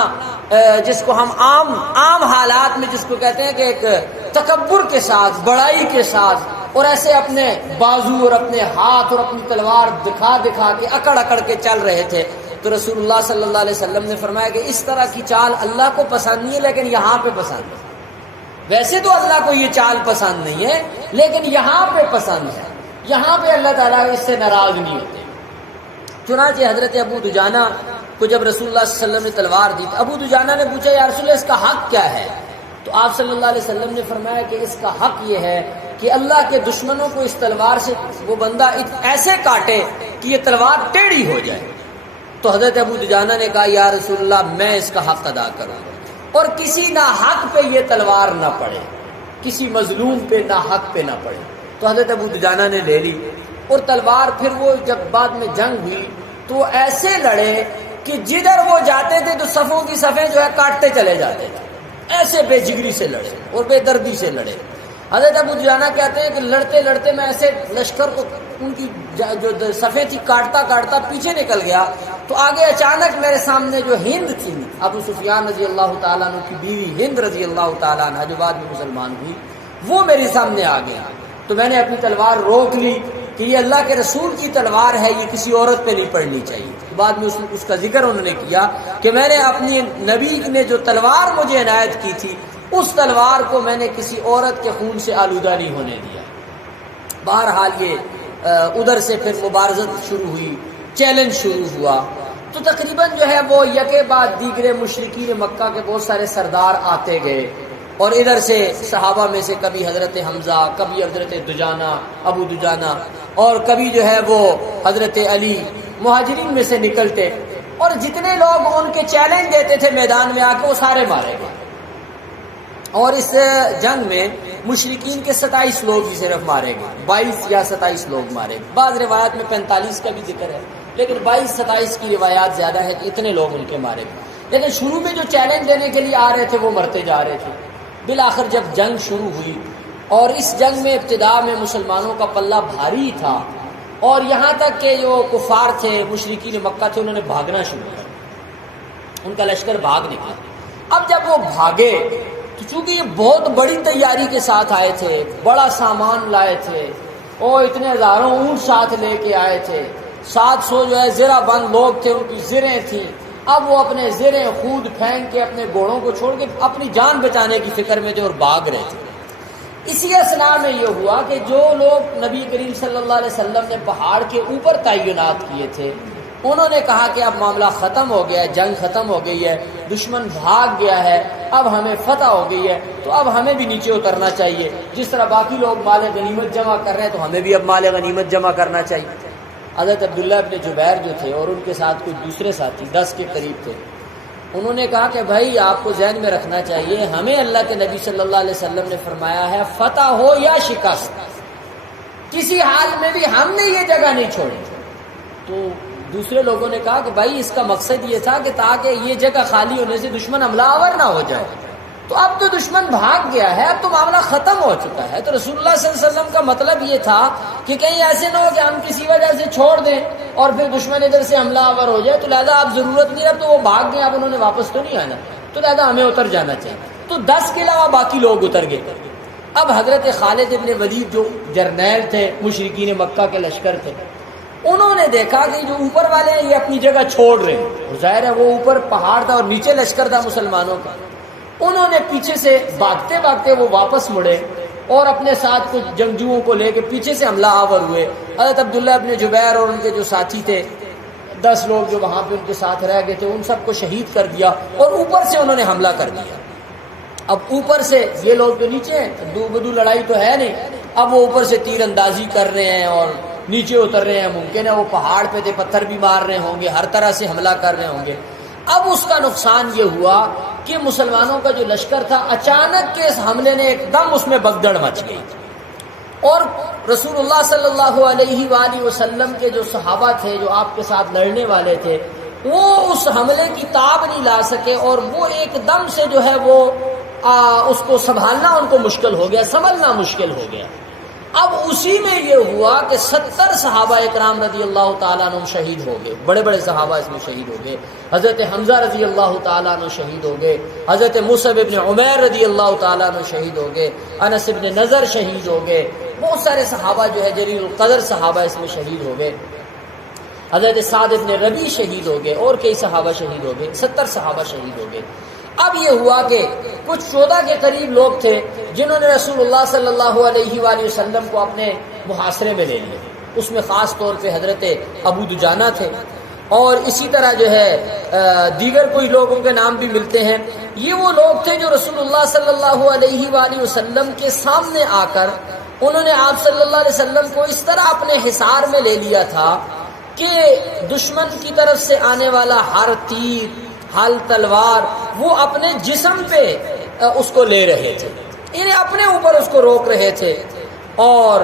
جس کو ہم عام حالات میں جس کو کہتے ہیں کہ ایک تکبر کے ساتھ، بڑائی کے ساتھ، اور ایسے اپنے بازو اور اپنے ہاتھ اور اپنی تلوار دکھا دکھا کے اکڑ کے چل رہے تھے. تو رسول اللہ صلی اللہ علیہ وسلم نے فرمایا کہ اس طرح کی چال اللہ کو پسند نہیں ہے، لیکن یہاں پہ پسند ہے. ویسے تو اللہ کو یہ چال پسند نہیں ہے، لیکن یہاں پہ پسند ہے، یہاں پہ اللہ تعالیٰ اس سے ناراض نہیں ہوتے. چنانچہ حضرت ابو دجانہ کو جب رسول اللہ صلی اللہ علیہ وسلم نے تلوار دی تو ابو دجانہ نے پوچھا یا رسول اللہ اس کا حق کیا ہے؟ تو آپ صلی اللہ علیہ وسلم نے فرمایا کہ اس کا حق یہ ہے کہ اللہ کے دشمنوں کو اس تلوار سے وہ بندہ ایسے کاٹے کہ یہ تلوار ٹیڑھی ہو جائے. تو حضرت ابو دجانہ نے کہا یا رسول اللہ میں اس کا حق ادا کروں اور کسی ناحق پہ یہ تلوار نہ پڑے، کسی مظلوم پہ ناحق پہ نہ پڑے. تو حضرت ابو دجانہ نے لے لی، اور تلوار پھر وہ جب بعد میں جنگ ہوئی تو ایسے لڑے کہ جدھر وہ جاتے تھے تو صفوں کی صفیں جو ہے کاٹتے چلے جاتے تھے. ایسے بے جگری سے لڑے اور بے دردی سے لڑے. حضرت ابو دجانہ کہتے ہیں کہ لڑتے لڑتے میں ایسے لشکر کو ان کی جو صفیں تھی کاٹتا پیچھے نکل گیا. تو آگے اچانک میرے سامنے جو ہند تھی، ابو سفیان رضی اللہ تعالیٰ عنہ کی بیوی ہند رضی اللہ تعالیٰ عنہ جو بعد میں مسلمان ہوئی، وہ میرے سامنے آ گیا. تو میں نے اپنی تلوار روک لی کہ یہ اللہ کے رسول کی تلوار ہے، یہ کسی عورت پہ نہیں پڑنی چاہیے. بعد میں اس کا ذکر انہوں نے کیا کہ میں نے اپنی نبی نے جو تلوار مجھے عنایت کی تھی اس تلوار کو میں نے کسی عورت کے خون سے آلودہ نہیں ہونے دیا. بہرحال یہ ادھر سے پھر مبارزت شروع ہوئی، چیلنج شروع ہوا. تو تقریباً جو ہے وہ یکے بعد دیگرے مشرکین مکہ کے بہت سارے سردار آتے گئے، اور ادھر سے صحابہ میں سے کبھی حضرت حمزہ، کبھی حضرت دجانہ ابو دجانہ، اور کبھی جو ہے وہ حضرت علی مہاجرین میں سے نکلتے، اور جتنے لوگ ان کے چیلنج دیتے تھے میدان میں آ کے وہ سارے مارے گئے. اور اس جنگ میں مشرکین کے 27 لوگ ہی صرف مارے گئے، 22 یا 27 لوگ مارے گئے. بعض روایات میں 45 کا بھی ذکر ہے، لیکن 22-27 کی روایات زیادہ ہے کہ اتنے لوگ ان کے مارے گئے. لیکن شروع میں جو چیلنج دینے کے لیے آ رہے تھے وہ مرتے جا رہے تھے. بالآخر جب جنگ شروع ہوئی، اور اس جنگ میں ابتدا میں مسلمانوں کا پلہ بھاری تھا، اور یہاں تک کہ جو کفار تھے، مشرکین مکہ تھے، انہوں نے بھاگنا شروع کیا، ان کا لشکر بھاگ نکلا. اب جب وہ بھاگے تو چونکہ یہ بہت بڑی تیاری کے ساتھ آئے تھے، بڑا سامان لائے تھے، اور اتنے ہزاروں اونٹ ساتھ لے کے آئے تھے، 700 جو ہے زرہ بند لوگ تھے، ان کی زریں تھیں. اب وہ اپنے زریں خود پھینک کے اپنے گھوڑوں کو چھوڑ کے اپنی جان بچانے کی فکر میں تھے اور بھاگ رہے تھے. اسی اثناء میں یہ ہوا کہ جو لوگ نبی کریم صلی اللہ علیہ وسلم نے پہاڑ کے اوپر تعینات کیے تھے، انہوں نے کہا کہ اب معاملہ ختم ہو گیا ہے، جنگ ختم ہو گئی ہے، دشمن بھاگ گیا ہے، اب ہمیں فتح ہو گئی ہے، تو اب ہمیں بھی نیچے اترنا چاہیے. جس طرح باقی لوگ مال غنیمت جمع کر رہے ہیں تو ہمیں بھی اب مال غنیمت جمع کرنا چاہیے. حضرت عبداللہ ابن جبیر جو تھے اور ان کے ساتھ کچھ دوسرے ساتھی 10 کے قریب تھے، انہوں نے کہا کہ بھائی آپ کو ذہن میں رکھنا چاہیے، ہمیں اللہ کے نبی صلی اللہ علیہ وسلم نے فرمایا ہے فتح ہو یا شکست، کسی حال میں بھی ہم نے یہ جگہ نہیں چھوڑی۔ تو دوسرے لوگوں نے کہا کہ بھائی اس کا مقصد یہ تھا کہ تاکہ یہ جگہ خالی ہونے سے دشمن حملہ آور نہ ہو جائے، تو اب تو دشمن بھاگ گیا ہے، اب تو معاملہ ختم ہو چکا ہے۔ تو رسول اللہ صلی اللہ علیہ وسلم کا مطلب یہ تھا کہ کہیں ایسے نہ ہو کہ ہم کسی وجہ سے چھوڑ دیں اور پھر دشمن ادھر سے حملہ آور ہو جائے، تو لہذا اب ضرورت نہیں، اب تو وہ بھاگ گئے، اب انہوں نے واپس تو نہیں آنا، تو لہذا ہمیں اتر جانا چاہیے۔ تو 10 کے علاوہ باقی لوگ اتر گئے۔ اب حضرت خالد ابن ولید جو جرنیل تھے، مشرکین مکہ کے لشکر تھے، انہوں نے دیکھا کہ جو اوپر والے ہیں یہ اپنی جگہ چھوڑ رہے ہیں، ظاہر ہے وہ اوپر پہاڑ تھا اور نیچے لشکر تھا مسلمانوں کا، انہوں نے پیچھے سے بھاگتے بھاگتے وہ واپس مڑے اور اپنے ساتھ کچھ جنگجوؤں کو لے کے پیچھے سے حملہ آور ہوئے۔ حضرت عبداللہ ابن جبیر اور ان کے جو ساتھی تھے، 10 لوگ جو وہاں پہ ان کے ساتھ رہ گئے تھے، ان سب کو شہید کر دیا اور اوپر سے انہوں نے حملہ کر دیا۔ اب اوپر سے یہ لوگ جو نیچے ہیں، دو بدو لڑائی تو ہے نہیں، اب وہ اوپر سے تیر اندازی کر رہے ہیں اور نیچے اتر رہے ہیں، ممکن ہے وہ پہاڑ پہ تھے، پتھر بھی مار رہے ہوں گے، ہر طرح سے حملہ کر رہے ہوں گے۔ اب اس کا نقصان یہ ہوا کہ مسلمانوں کا جو لشکر تھا، اچانک کے اس حملے نے ایک دم اس میں بگدڑ مچ گئی، اور رسول اللہ صلی اللہ علیہ وآلہ وسلم کے جو صحابہ تھے جو آپ کے ساتھ لڑنے والے تھے، وہ اس حملے کی تاب نہیں لا سکے، اور وہ ایک دم سے جو ہے وہ اس کو سنبھالنا ان کو مشکل ہو گیا، سنبھلنا مشکل ہو گیا۔ اب اسی میں یہ ہوا کہ 70 صحابہ اکرام رضی اللہ تعالیٰ عنہ شہید ہو گئے، بڑے بڑے صحابہ اس میں شہید ہو گئے۔ حضرت حمزہ رضی اللہ تعالیٰ عنہ شہید ہو گئے، حضرت مصعب ابن عمیر رضی اللہ تعالیٰ عنہ شہید ہو گئے، انس ابن نضر شہید ہو گئے، بہت سارے صحابہ جو ہے جلیل القدر صحابہ اس میں شہید ہو گئے، حضرت سعد ابن ربیع شہید ہو گئے، اور کئی صحابہ شہید ہو گئے، 70 صحابہ شہید ہو گئے۔ اب یہ ہوا کہ کچھ 14 کے قریب لوگ تھے جنہوں نے رسول اللہ صلی اللہ علیہ وآلہ وسلم کو اپنے محاصرے میں لے لیا، اس میں خاص طور پہ حضرت ابو دجانہ تھے، اور اسی طرح جو ہے دیگر کوئی لوگوں کے نام بھی ملتے ہیں۔ یہ وہ لوگ تھے جو رسول اللہ صلی اللہ علیہ وآلہ وسلم کے سامنے آ کر انہوں نے آپ صلی اللہ علیہ وسلم کو اس طرح اپنے حصار میں لے لیا تھا کہ دشمن کی طرف سے آنے والا ہر تیر، ہل، تلوار، وہ اپنے جسم پہ اس کو لے رہے تھے، انہیں اپنے اوپر اس کو روک رہے تھے، اور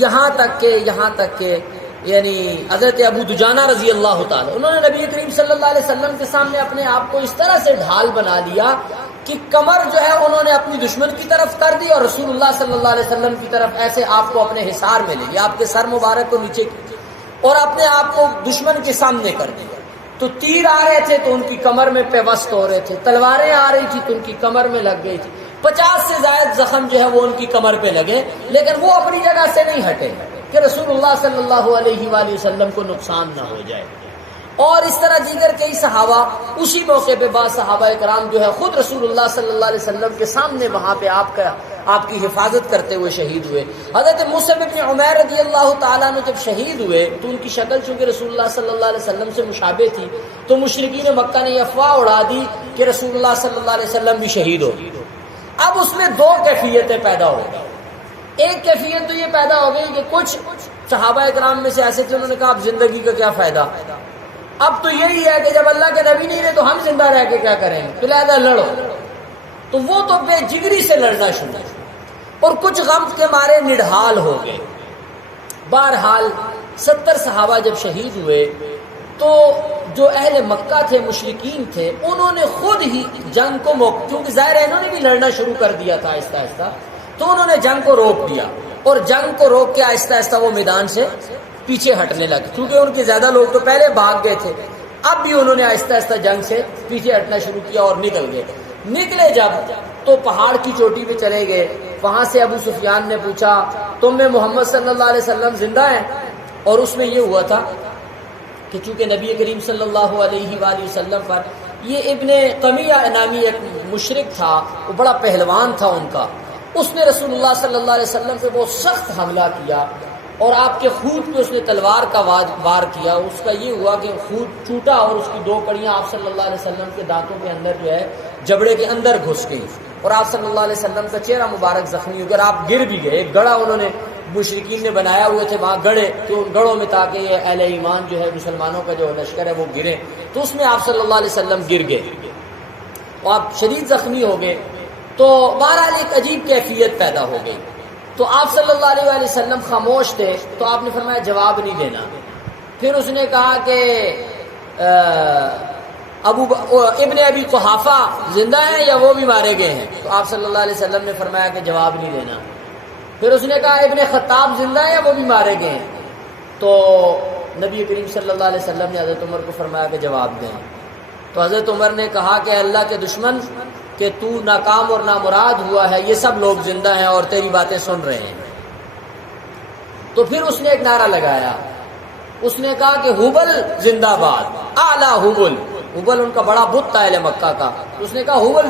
یہاں تک کہ یعنی حضرت ابو دجانہ رضی اللہ تعالیٰ، انہوں نے نبی کریم صلی اللہ علیہ وسلم کے سامنے اپنے آپ کو اس طرح سے ڈھال بنا لیا کہ کمر جو ہے انہوں نے اپنی دشمن کی طرف کر دی، اور رسول اللہ صلی اللہ علیہ وسلم کی طرف ایسے آپ کو اپنے حصار میں لے لیا، آپ کے سر مبارک کو نیچے اور اپنے آپ کو دشمن کے سامنے کر دیا۔ تو تیر آ رہے تھے تو ان کی کمر میں پیوست ہو رہے تھے، تلواریں آ رہی تھی تو ان کی کمر میں لگ گئی تھی، 50 سے زائد زخم جو ہے وہ ان کی کمر پہ لگے، لیکن وہ اپنی جگہ سے نہیں ہٹے کہ رسول اللہ صلی اللہ علیہ وآلہ وسلم کو نقصان نہ ہو جائے۔ اور اس طرح دیگر کئی صحابہ، اسی موقع پہ بعض صحابہ کرام جو ہے خود رسول اللہ صلی اللہ علیہ وسلم کے سامنے وہاں پہ آپ کی حفاظت کرتے ہوئے شہید ہوئے۔ حضرت مصعب بن عمیر رضی اللہ تعالیٰ عنہ جب شہید ہوئے تو ان کی شکل چونکہ رسول اللہ صلی اللہ علیہ وسلم سے مشابہ تھی، تو مشرکین مکہ نے یہ افواہ اڑا دی کہ رسول اللہ صلی اللہ علیہ وسلم بھی شہید ہو گئے۔ اب اس میں 2 کیفیتیں پیدا ہو گئی۔ ایک کیفیت تو یہ پیدا ہو گئی کہ کچھ صحابہ کرام میں سے ایسے تھے، انہوں نے کہا اب زندگی کا کیا فائدہ، اب تو یہی ہے کہ جب اللہ کے نبی نہیں رہے تو ہم زندہ رہ کے کیا کریں گے، لہذا لڑو۔ تو وہ تو بے جگری سے لڑنا شروع، اور کچھ غم کے مارے نڈھال ہو گئے۔ بہرحال 70 صحابہ جب شہید ہوئے تو جو اہل مکہ تھے، مشرکین تھے، انہوں نے خود ہی جنگ کو کیونکہ ظاہر ہے انہوں نے بھی لڑنا شروع کر دیا تھا آہستہ آہستہ، تو انہوں نے جنگ کو روک دیا، اور جنگ کو روک کے آہستہ آہستہ وہ میدان سے پیچھے ہٹنے لگے، کیونکہ ان کے زیادہ لوگ تو پہلے بھاگ گئے تھے، اب بھی انہوں نے آہستہ آہستہ جنگ سے پیچھے ہٹنا شروع کیا اور نکل گئے۔ نکلے جب تو پہاڑ کی چوٹی پہ چلے گئے، وہاں سے ابو سفیان نے پوچھا تم میں محمد صلی اللہ علیہ وسلم زندہ ہیں؟ اور اس میں یہ ہوا تھا کہ چونکہ نبی کریم صلی اللہ علیہ وآلہ وسلم پر یہ ابن قمیہ نامی ایک مشرک تھا، وہ بڑا پہلوان تھا ان کا، اس نے رسول اللہ صلی اللہ علیہ وسلم پہ بہت سخت حملہ کیا، اور آپ کے خود پہ اس نے تلوار کا وار کیا۔ اس کا یہ ہوا کہ خود ٹوٹا اور اس کی 2 کڑیاں آپ صلی اللہ علیہ وسلم کے دانتوں کے اندر جو ہے جبڑے کے اندر گھس گئی، اور آپ صلی اللہ علیہ وسلم کا چہرہ مبارک زخمی ہو گیا، آپ گر بھی گئے، ایک گڑا انہوں نے مشرکین نے بنایا ہوئے تھے وہاں گڑھے، کہ ان گڑھوں میں تاکہ یہ اہل ایمان جو ہے مسلمانوں کا جو لشکر ہے وہ گرے، تو اس میں آپ صلی اللہ علیہ وسلم گر گئے اور آپ شدید زخمی ہو گئے. تو بہرحال ایک عجیب کیفیت پیدا ہو گئی. تو آپ صلی اللہ علیہ وآلہ وسلم خاموش تھے، تو آپ نے فرمایا جواب نہیں دینا. پھر اس نے کہا کہ ابن ابی قحافہ زندہ ہیں یا وہ بھی مارے گئے ہیں؟ تو آپ صلی اللہ علیہ وسلم نے فرمایا کہ جواب نہیں دینا. پھر اس نے کہا ابن خطاب زندہ ہیں یا وہ بھی مارے گئے ہیں؟ تو نبی کریم صلی اللہ علیہ وسلم نے حضرت عمر کو فرمایا کہ جواب دیں. تو حضرت عمر نے کہا کہ اللہ کے دشمن، کہ تو ناکام اور نامراد ہوا ہے، یہ سب لوگ زندہ ہیں اور تیری باتیں سن رہے ہیں. تو پھر اس نے ایک نعرہ لگایا، اس نے کہا کہ ہبل زندہ باد، اعلیٰ ہبل. ہبل ان کا بڑا بت تھا اہل مکہ کا. اس نے کہا ہبل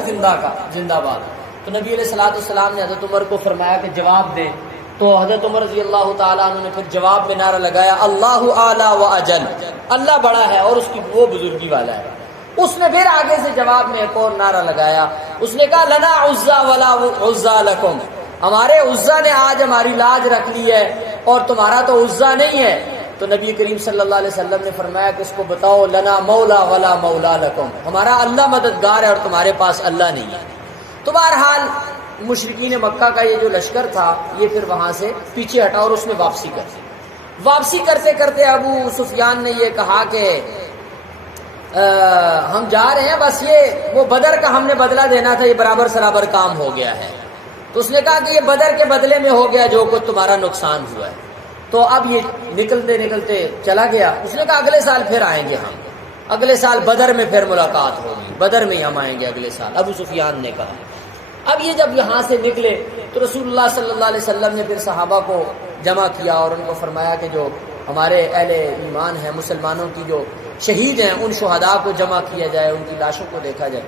زندہ باد. تو نبی علیہ الصلوۃ والسلام نے حضرت عمر کو فرمایا کہ جواب دے. تو حضرت عمر رضی اللہ تعالیٰ عنہ نے پھر جواب میں نعرہ لگایا، اللہ اعلیٰ و اجل، اللہ بڑا ہے اور اس کی وہ بزرگی والا ہے. اس نے پھر آگے سے جواب میں ایک اور نعرہ لگایا، اس نے کہا لنا عزا ولا عزا لکم، ہمارے عزا نے آج ہماری لاج رکھ لی ہے اور تمہارا تو عزا نہیں ہے. تو نبی کریم صلی اللہ علیہ وسلم نے فرمایا کہ اس کو بتاؤ لنا مولا ولا مولا لکم، ہمارا اللہ مددگار ہے اور تمہارے پاس اللہ نہیں ہے. تو بہرحال مشرکین مکہ کا یہ جو لشکر تھا یہ پھر وہاں سے پیچھے ہٹا اور اس میں واپسی کرتے کرتے ابو سفیان نے یہ کہا کہ ہم جا رہے ہیں، بس یہ وہ بدر کا ہم نے بدلہ دینا تھا، یہ برابر سرابر کام ہو گیا ہے. تو اس نے کہا کہ یہ بدر کے بدلے میں ہو گیا جو کچھ تمہارا نقصان ہوا ہے. تو اب یہ نکلتے چلا گیا. اس نے کہا اگلے سال پھر آئیں گے، ہم اگلے سال بدر میں پھر ملاقات ہوگی، بدر میں ہی ہم آئیں گے اگلے سال. ابو سفیان نے کہا. اب یہ جب یہاں سے نکلے تو رسول اللہ صلی اللہ علیہ وسلم نے پھر صحابہ کو جمع کیا اور ان کو فرمایا کہ جو ہمارے اہل ایمان ہیں، مسلمانوں کی جو شہید ہیں، ان شہداء کو جمع کیا جائے، ان کی لاشوں کو دیکھا جائے.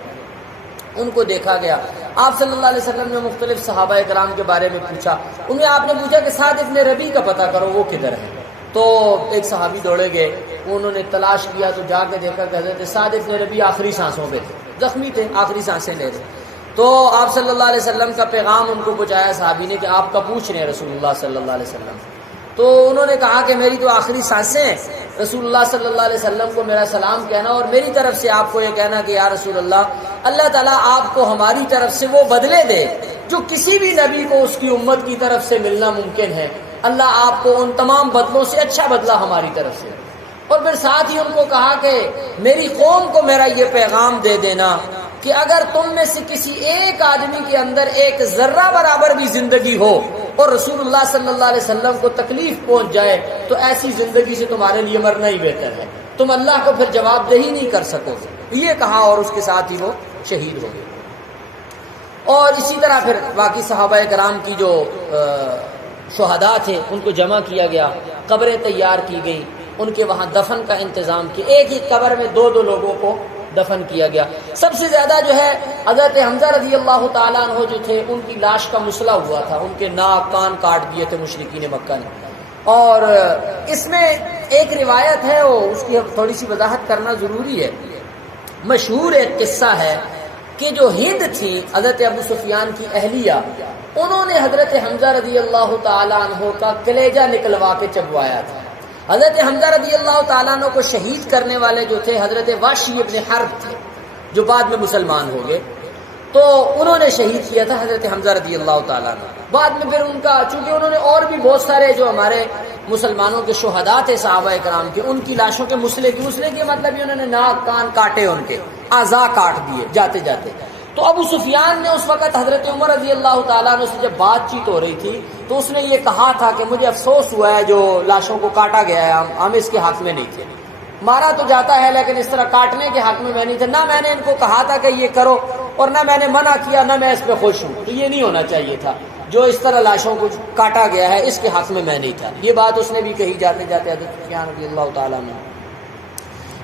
ان کو دیکھا گیا. آپ صلی اللہ علیہ وسلم نے مختلف صحابہ کرام کے بارے میں پوچھا. انہیں آپ نے پوچھا کہ سعد ابن ربیع کا پتہ کرو، وہ کدھر ہے؟ تو ایک صحابی دوڑے گئے، انہوں نے تلاش کیا تو جا کے دیکھا کہ حضرت سعد ابن ربیع آخری سانسوں پہ تھے، زخمی تھے، آخری سانسیں لے رہے. تو آپ صلی اللہ علیہ وسلم کا پیغام ان کو پہنچایا صحابی نے کہ آپ کا پوچھ رہے ہیں رسول اللہ صلی اللہ علیہ وسلم. تو انہوں نے کہا کہ میری تو آخری سانسیں ہیں، رسول اللہ صلی اللہ علیہ وسلم کو میرا سلام کہنا اور میری طرف سے آپ کو یہ کہنا کہ یا رسول اللہ تعالیٰ آپ کو ہماری طرف سے وہ بدلے دے جو کسی بھی نبی کو اس کی امت کی طرف سے ملنا ممکن ہے. اللہ آپ کو ان تمام بدلوں سے اچھا بدلہ ہماری طرف سے. اور پھر ساتھ ہی ان کو کہا کہ میری قوم کو میرا یہ پیغام دے دینا کہ اگر تم میں سے کسی ایک آدمی کے اندر ایک ذرہ برابر بھی زندگی ہو اور رسول اللہ صلی اللہ علیہ وسلم کو تکلیف پہنچ جائے تو ایسی زندگی سے تمہارے لیے مرنا ہی بہتر ہے، تم اللہ کو پھر جواب دہی نہیں کر سکو گے. یہ کہا اور اس کے ساتھ ہی وہ شہید ہو گئے. اور اسی طرح پھر باقی صحابہ کرام کی جو شہداء تھے ان کو جمع کیا گیا، قبریں تیار کی گئی، ان کے وہاں دفن کا انتظام کیا. ایک ہی قبر میں دو لوگوں کو دفن کیا گیا. سب سے زیادہ جو ہے حضرت حمزہ رضی اللہ تعالیٰ عنہ جو تھے ان کی لاش کا مسئلہ ہوا تھا، ان کے ناک کان کاٹ دیے تھے مشرکین مکہ نے. اور اس میں ایک روایت ہے، وہ اس کی تھوڑی سی وضاحت کرنا ضروری ہے. مشہور ایک قصہ ہے کہ جو ہند تھی حضرت ابو سفیان کی اہلیہ، انہوں نے حضرت حمزہ رضی اللہ تعالیٰ عنہ کا کلیجہ نکلوا کے چبوایا تھا. حضرت حمزہ رضی اللہ تعالیٰ عنہ کو شہید کرنے والے جو تھے حضرت واشی ابن حرب تھے جو بعد میں مسلمان ہو گئے. تو انہوں نے شہید کیا تھا حضرت حمزہ رضی اللہ تعالیٰ عنہ. بعد میں پھر ان کا چونکہ انہوں نے اور بھی بہت سارے جو ہمارے مسلمانوں کے شہداء تھے صحابہ کرام کے، ان کی لاشوں کے مسئلے کی مطلب انہوں نے ناک کان کاٹے، ان کے اعضاء کاٹ دیے جاتے جاتے. تو ابو سفیان نے اس وقت حضرت عمر رضی اللہ تعالیٰ عنہ سے جب بات چیت ہو رہی تھی تو اس نے یہ کہا تھا کہ مجھے افسوس ہوا ہے جو لاشوں کو کاٹا گیا ہے، ہم اس کے حق میں نہیں تھے. مارا تو جاتا ہے لیکن اس طرح کاٹنے کے حق میں نہیں تھا. نہ میں نے ان کو کہا تھا کہ یہ کرو اور نہ میں نے منع کیا، نہ میں اس پہ خوش ہوں. تو یہ نہیں ہونا چاہیے تھا، جو اس طرح لاشوں کو کاٹا گیا ہے اس کے حق میں نہیں تھا. یہ بات اس نے بھی کہی جاتے جاتے حضرت سفیان رضی اللہ تعالیٰ عنہ.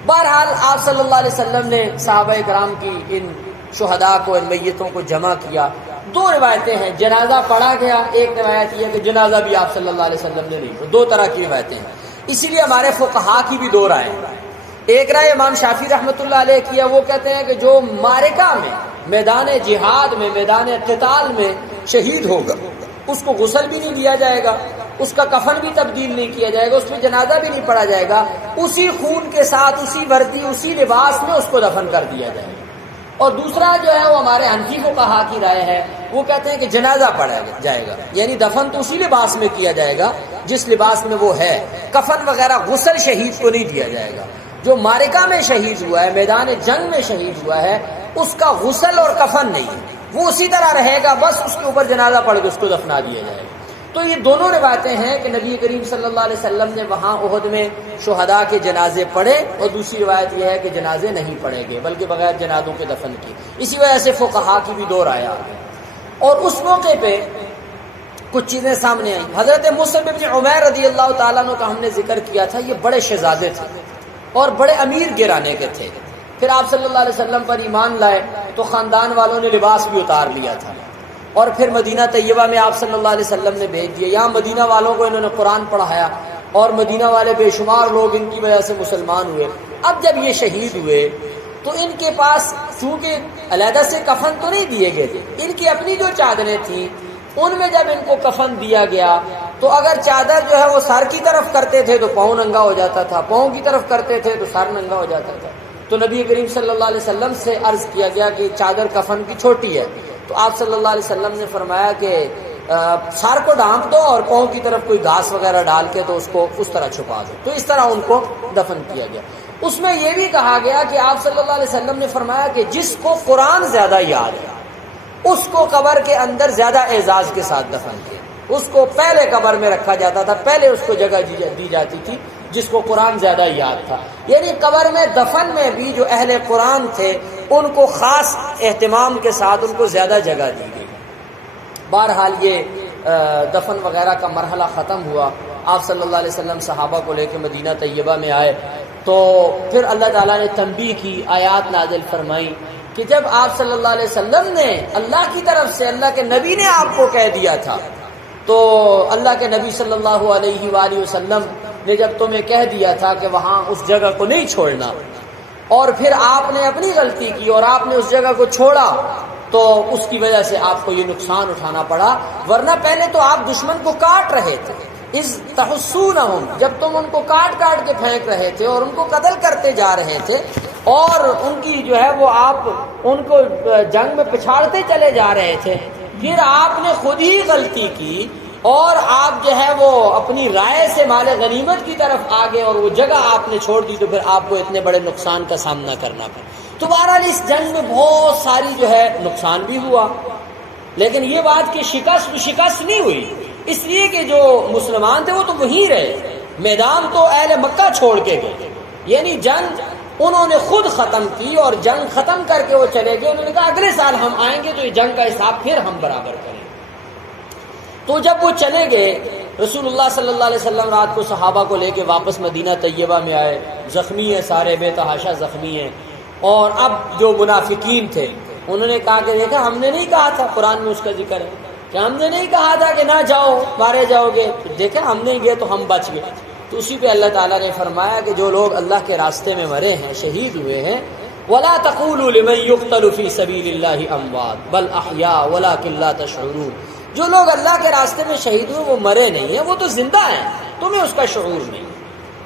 بہرحال آپ صلی اللہ علیہ وسلم نے صحابہ کرام کی ان شہداء کو، ان میتوں کو جمع کیا. دو روایتیں ہیں، جنازہ پڑھا گیا، ایک روایت یہ کہ جنازہ بھی آپ صلی اللہ علیہ وسلم نے نہیں. دو طرح کی روایتیں ہیں. اسی لیے ہمارے فقہا کی بھی دو رائے. ایک رائے امام شافعی رحمۃ اللہ علیہ کی ہے، وہ کہتے ہیں کہ جو معرکہ میں، میدان جہاد میں، میدان قتال میں شہید ہوگا اس کو غسل بھی نہیں دیا جائے گا اس کا کفن بھی تبدیل نہیں کیا جائے گا، اس میں جنازہ بھی نہیں پڑھا جائے گا، اسی خون کے ساتھ، اسی وردی، اسی لباس میں اس کو دفن کر دیا جائے گا۔ اور دوسرا جو ہے وہ ہمارے حنفی فقہا کی رائے ہے، وہ کہتے ہیں کہ جنازہ پڑھا جائے گا، یعنی دفن تو اسی لباس میں کیا جائے گا جس لباس میں وہ ہے، کفن وغیرہ غسل شہید کو نہیں دیا جائے گا۔ جو معرکہ میں شہید ہوا ہے، میدان جنگ میں شہید ہوا ہے، اس کا غسل اور کفن نہیں ہے، وہ اسی طرح رہے گا، بس اس کے اوپر جنازہ پڑھ کے اس کو دفنا دیا جائے گا۔ تو یہ دونوں روایتیں ہیں کہ نبی کریم صلی اللہ علیہ وسلم نے وہاں احد میں شہداء کے جنازے پڑھے، اور دوسری روایت یہ ہے کہ جنازے نہیں پڑھے گے بلکہ بغیر جنازوں کے دفن کی۔ اسی وجہ سے فقہا کی بھی دو رائے آ گئی۔ اور اس موقع پہ کچھ چیزیں سامنے آئیں۔ حضرت مصعب بن عمیر رضی اللہ تعالیٰ عنہ کا ہم نے ذکر کیا تھا، یہ بڑے شہزادے تھے اور بڑے امیر گھرانے کے تھے۔ پھر آپ صلی اللہ علیہ وسلم پر ایمان لائے تو خاندان والوں نے لباس بھی اتار لیا تھا، اور پھر مدینہ طیبہ میں آپ صلی اللہ علیہ وسلم نے بھیج دیا۔ یہاں مدینہ والوں کو انہوں نے قرآن پڑھایا، اور مدینہ والے بے شمار لوگ ان کی وجہ سے مسلمان ہوئے۔ اب جب یہ شہید ہوئے تو ان کے پاس چونکہ علیحدہ سے کفن تو نہیں دیے گئے تھے، ان کی اپنی جو چادریں تھیں ان میں جب ان کو کفن دیا گیا تو اگر چادر جو ہے وہ سر کی طرف کرتے تھے تو پاؤں ننگا ہو جاتا تھا، پاؤں کی طرف کرتے تھے تو سر ننگا ہو جاتا تھا۔ تو نبی کریم صلی اللہ علیہ وسلم سے عرض کیا گیا کہ چادر کفن کی چھوٹی ہے، تو آپ صلی اللہ علیہ وسلم نے فرمایا کہ سر کو ڈھانپ دو اور پاؤں کی طرف کوئی گھاس وغیرہ ڈال کے تو اس کو اس طرح چھپا دو۔ تو اس طرح ان کو دفن کیا گیا۔ اس میں یہ بھی کہا گیا کہ آپ صلی اللہ علیہ وسلم نے فرمایا کہ جس کو قرآن زیادہ یاد ہے اس کو قبر کے اندر زیادہ اعزاز کے ساتھ دفن کیا، اس کو پہلے قبر میں رکھا جاتا تھا، پہلے اس کو جگہ دی جاتی تھی جس کو قرآن زیادہ یاد تھا۔ یعنی قبر میں دفن میں بھی جو اہل قرآن تھے ان کو خاص اہتمام کے ساتھ ان کو زیادہ جگہ دی گئی۔ بہرحال یہ دفن وغیرہ کا مرحلہ ختم ہوا، آپ صلی اللہ علیہ وسلم صحابہ کو لے کے مدینہ طیبہ میں آئے، تو پھر اللہ تعالیٰ نے تنبیہ کی، آیات نازل فرمائی کہ جب آپ صلی اللہ علیہ وسلم نے اللہ کی طرف سے، اللہ کے نبی نے آپ کو کہہ دیا تھا، تو اللہ کے نبی صلی اللہ علیہ وآلہ وسلم نے جب تمہیں کہہ دیا تھا کہ وہاں اس جگہ کو نہیں چھوڑنا، اور پھر آپ نے اپنی غلطی کی اور آپ نے اس جگہ کو چھوڑا، تو اس کی وجہ سے آپ کو یہ نقصان اٹھانا پڑا، ورنہ پہلے تو آپ دشمن کو کاٹ رہے تھے، اذ تحسونہم، جب تم ان کو کاٹ کاٹ کے پھینک رہے تھے اور ان کو قتل کرتے جا رہے تھے، اور ان کی جو ہے وہ آپ ان کو جنگ میں پچھاڑتے چلے جا رہے تھے، پھر آپ نے خود ہی غلطی کی اور آپ جو ہے وہ اپنی رائے سے مال غنیمت کی طرف آگے اور وہ جگہ آپ نے چھوڑ دی، تو پھر آپ کو اتنے بڑے نقصان کا سامنا کرنا پڑا۔ تو بہرحال اس جنگ میں بہت ساری جو ہے نقصان بھی ہوا، لیکن یہ بات کہ شکست نہیں ہوئی، اس لیے کہ جو مسلمان تھے وہ تو وہیں رہے، میدان تو اہل مکہ چھوڑ کے گئے، یعنی جنگ انہوں نے خود ختم کی، اور جنگ ختم کر کے وہ چلے گئے، انہوں نے کہا اگلے سال ہم آئیں گے تو یہ جنگ کا حساب پھر ہم برابر کریں۔ تو جب وہ چلے گئے، رسول اللہ صلی اللہ علیہ وسلم رات کو صحابہ کو لے کے واپس مدینہ طیبہ میں آئے، زخمی ہیں سارے، بے تحاشا زخمی ہیں، اور اب جو منافقین تھے انہوں نے کہا کہ دیکھا ہم نے نہیں کہا تھا، قرآن میں اس کا ذکر ہے کہ ہم نے نہیں کہا تھا کہ نہ جاؤ مارے جاؤ گے، دیکھا ہم نہیں گئے تو ہم بچ گئے۔ تو اسی پہ اللہ تعالیٰ نے فرمایا کہ جو لوگ اللہ کے راستے میں مرے ہیں، شہید ہوئے ہیں، وَلَا تَقُولُوا لِمَن يُقْتَلُ فِي سَبِيلِ اللَّهِ أَمْوَاتٌ بَلْ أَحْيَاءٌ وَلَكِن لَّا تَشْعُرُونَ، جو لوگ اللہ کے راستے میں شہید ہوئے وہ مرے نہیں ہیں، وہ تو زندہ ہیں، تمہیں اس کا شعور نہیں،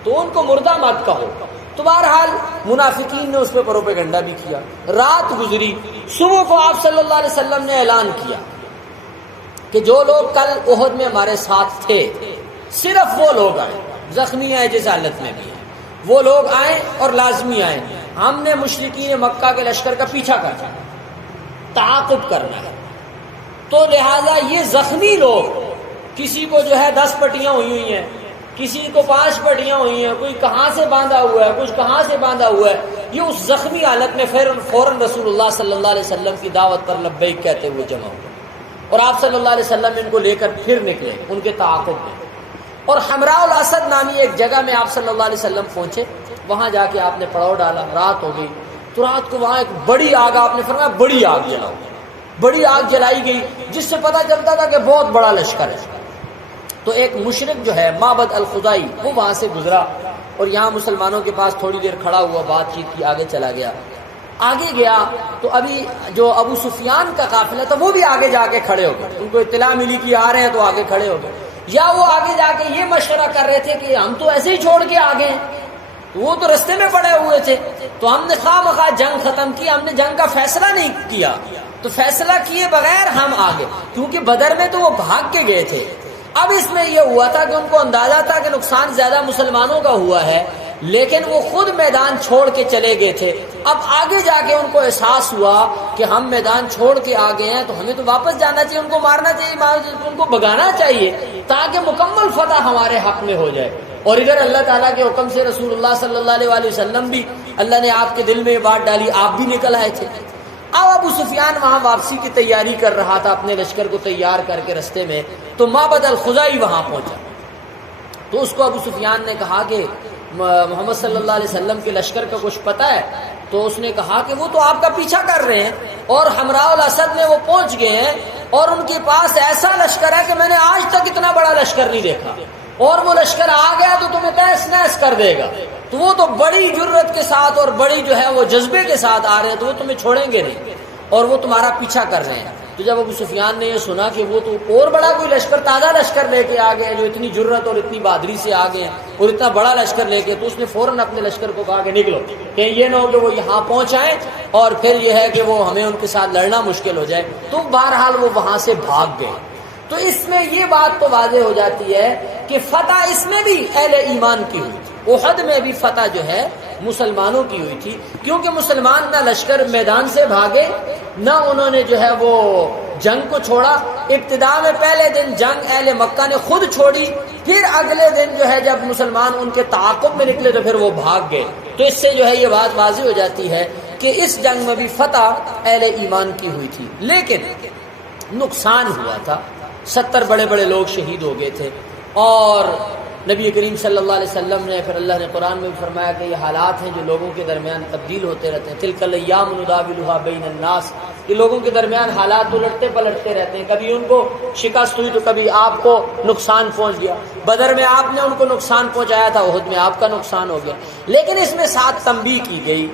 تو ان کو مردہ مت کہو۔ تو بہرحال منافقین نے اس پہ پروپیگنڈا بھی کیا۔ رات گزری، صبح کو آپ صلی اللہ علیہ وسلم نے اعلان کیا کہ جو لوگ کل احد میں ہمارے ساتھ تھے صرف وہ لوگ آئے، زخمی آئے جس حالت میں بھی ہیں وہ لوگ آئیں اور لازمی آئیں، ہم نے مشرکین مکہ کے لشکر کا پیچھا کرنا ہے، تعاقب کرنا ہے۔ تو لہذا یہ زخمی لوگ، کسی کو جو ہے 10 پٹیاں ہوئی ہیں، کسی کو 5 پٹیاں ہوئی ہیں، کوئی کہاں سے باندھا ہوا ہے، کچھ کہاں سے باندھا ہوا ہے، یہ اس زخمی حالت میں فوراً رسول اللہ صلی اللہ علیہ وسلم کی دعوت پر لبیک کہتے ہوئے جمع ہوئے، اور آپ صلی اللہ علیہ وسلم ان کو لے کر پھر نکلے ان کے تعاقب میں، اور حمراء الاسد نامی ایک جگہ میں آپ صلی اللہ علیہ وسلم پہنچے، وہاں جا کے آپ نے پڑاؤ ڈالا، رات ہو گئی، تو رات کو وہاں ایک بڑی آگ، آپ نے فرمایا بڑی آگ جلاؤ، بڑی آگ جلائی گئی جس سے پتہ چلتا تھا کہ بہت بڑا لشکر ہے۔ تو ایک مشرک جو ہے معبد الخدائی وہ وہاں سے گزرا اور یہاں مسلمانوں کے پاس تھوڑی دیر کھڑا ہوا، بات چیت کی، آگے چلا گیا۔ آگے گیا تو ابھی جو ابو سفیان کا قافلہ تھا وہ بھی آگے جا کے کھڑے ہو گئے، ان کو اطلاع ملی کہ آ رہے ہیں تو آگے کھڑے ہو گئے۔ یا وہ آگے جا کے یہ مشورہ کر رہے تھے کہ ہم تو ایسے ہی چھوڑ کے آگے ہیں، وہ تو رستے میں پڑے ہوئے تھے، تو ہم نے خواہ مخواہ جنگ ختم کی، ہم نے جنگ کا فیصلہ نہیں کیا، تو فیصلہ کیے بغیر ہم آگے، کیونکہ بدر میں تو وہ بھاگ کے گئے تھے۔ اب اس میں یہ ہوا تھا کہ ان کو اندازہ تھا کہ نقصان زیادہ مسلمانوں کا ہوا ہے، لیکن وہ خود میدان چھوڑ کے چلے گئے تھے۔ اب آگے جا کے ان کو احساس ہوا کہ ہم میدان چھوڑ کے آگے ہیں تو ہمیں تو واپس جانا چاہیے، ان کو مارنا چاہیے، ان کو بھگانا چاہیے تاکہ مکمل فتح ہمارے حق میں ہو جائے۔ اور ادھر اللہ تعالیٰ کے حکم سے رسول اللہ صلی اللہ علیہ وآلہ وسلم بھی، اللہ نے آپ کے دل میں یہ بات ڈالی، آپ بھی نکل آئے تھے۔ اب ابو سفیان وہاں واپسی کی تیاری کر رہا تھا اپنے لشکر کو تیار کر کے، رستے میں تو معبد الخزاعی وہاں پہنچا، تو اس کو ابو سفیان نے کہا کہ محمد صلی اللہ علیہ وسلم کے لشکر کا کچھ پتہ ہے؟ تو اس نے کہا کہ وہ تو آپ کا پیچھا کر رہے ہیں اور حمراء الاسد میں وہ پہنچ گئے ہیں، اور ان کے پاس ایسا لشکر ہے کہ میں نے آج تک اتنا بڑا لشکر نہیں دیکھا، اور وہ لشکر آ گیا تو تمہیں تہس نہس کر دے گا۔ تو وہ تو بڑی جرت کے ساتھ اور بڑی جو ہے وہ جذبے کے ساتھ آ رہے ہیں، تو وہ تمہیں چھوڑیں گے نہیں، اور وہ تمہارا پیچھا کر رہے ہیں۔ تو جب ابو سفیان نے یہ سنا کہ وہ تو اور بڑا کوئی لشکر، تازہ لشکر لے کے آ گئے، جو اتنی جرت اور اتنی بہادری سے آ گئے ہیں اور اتنا بڑا لشکر لے کے، تو اس نے فوراً اپنے لشکر کو کہا کہ نکلو، کہ یہ نہ ہو کہ وہ یہاں پہنچائیں اور پھر یہ ہے کہ وہ ہمیں ان کے ساتھ لڑنا مشکل ہو جائے۔ تو بہرحال وہ وہاں سے بھاگ گئے۔ تو اس میں یہ بات تو واضح ہو جاتی ہے کہ فتح اس میں بھی اہل ایمان کی ہوئی تھی، احد میں بھی فتح جو ہے مسلمانوں کی ہوئی تھی، کیونکہ مسلمان نہ لشکر میدان سے بھاگے، نہ انہوں نے جو ہے وہ جنگ کو چھوڑا۔ ابتدا میں پہلے دن جنگ اہل مکہ نے خود چھوڑی، پھر اگلے دن جو ہے جب مسلمان ان کے تعاقب میں نکلے تو پھر وہ بھاگ گئے۔ تو اس سے جو ہے یہ بات واضح ہو جاتی ہے کہ اس جنگ میں بھی فتح اہل ایمان کی ہوئی تھی، لیکن نقصان ہوا تھا، 70 بڑے بڑے لوگ شہید ہو گئے تھے، اور نبی کریم صلی اللہ علیہ وسلم نے، پھر اللہ نے قرآن میں بھی فرمایا کہ یہ حالات ہیں جو لوگوں کے درمیان تبدیل ہوتے رہتے ہیں، تلک الایام نداولها بین الناس، یہ لوگوں کے درمیان حالات الٹتے پلٹتے رہتے ہیں، کبھی ان کو شکست ہوئی تو کبھی آپ کو نقصان پہنچ گیا، بدر میں آپ نے ان کو نقصان پہنچایا تھا، احد میں آپ کا نقصان ہو گیا۔ لیکن اس میں ساتھ تنبیہ کی گئی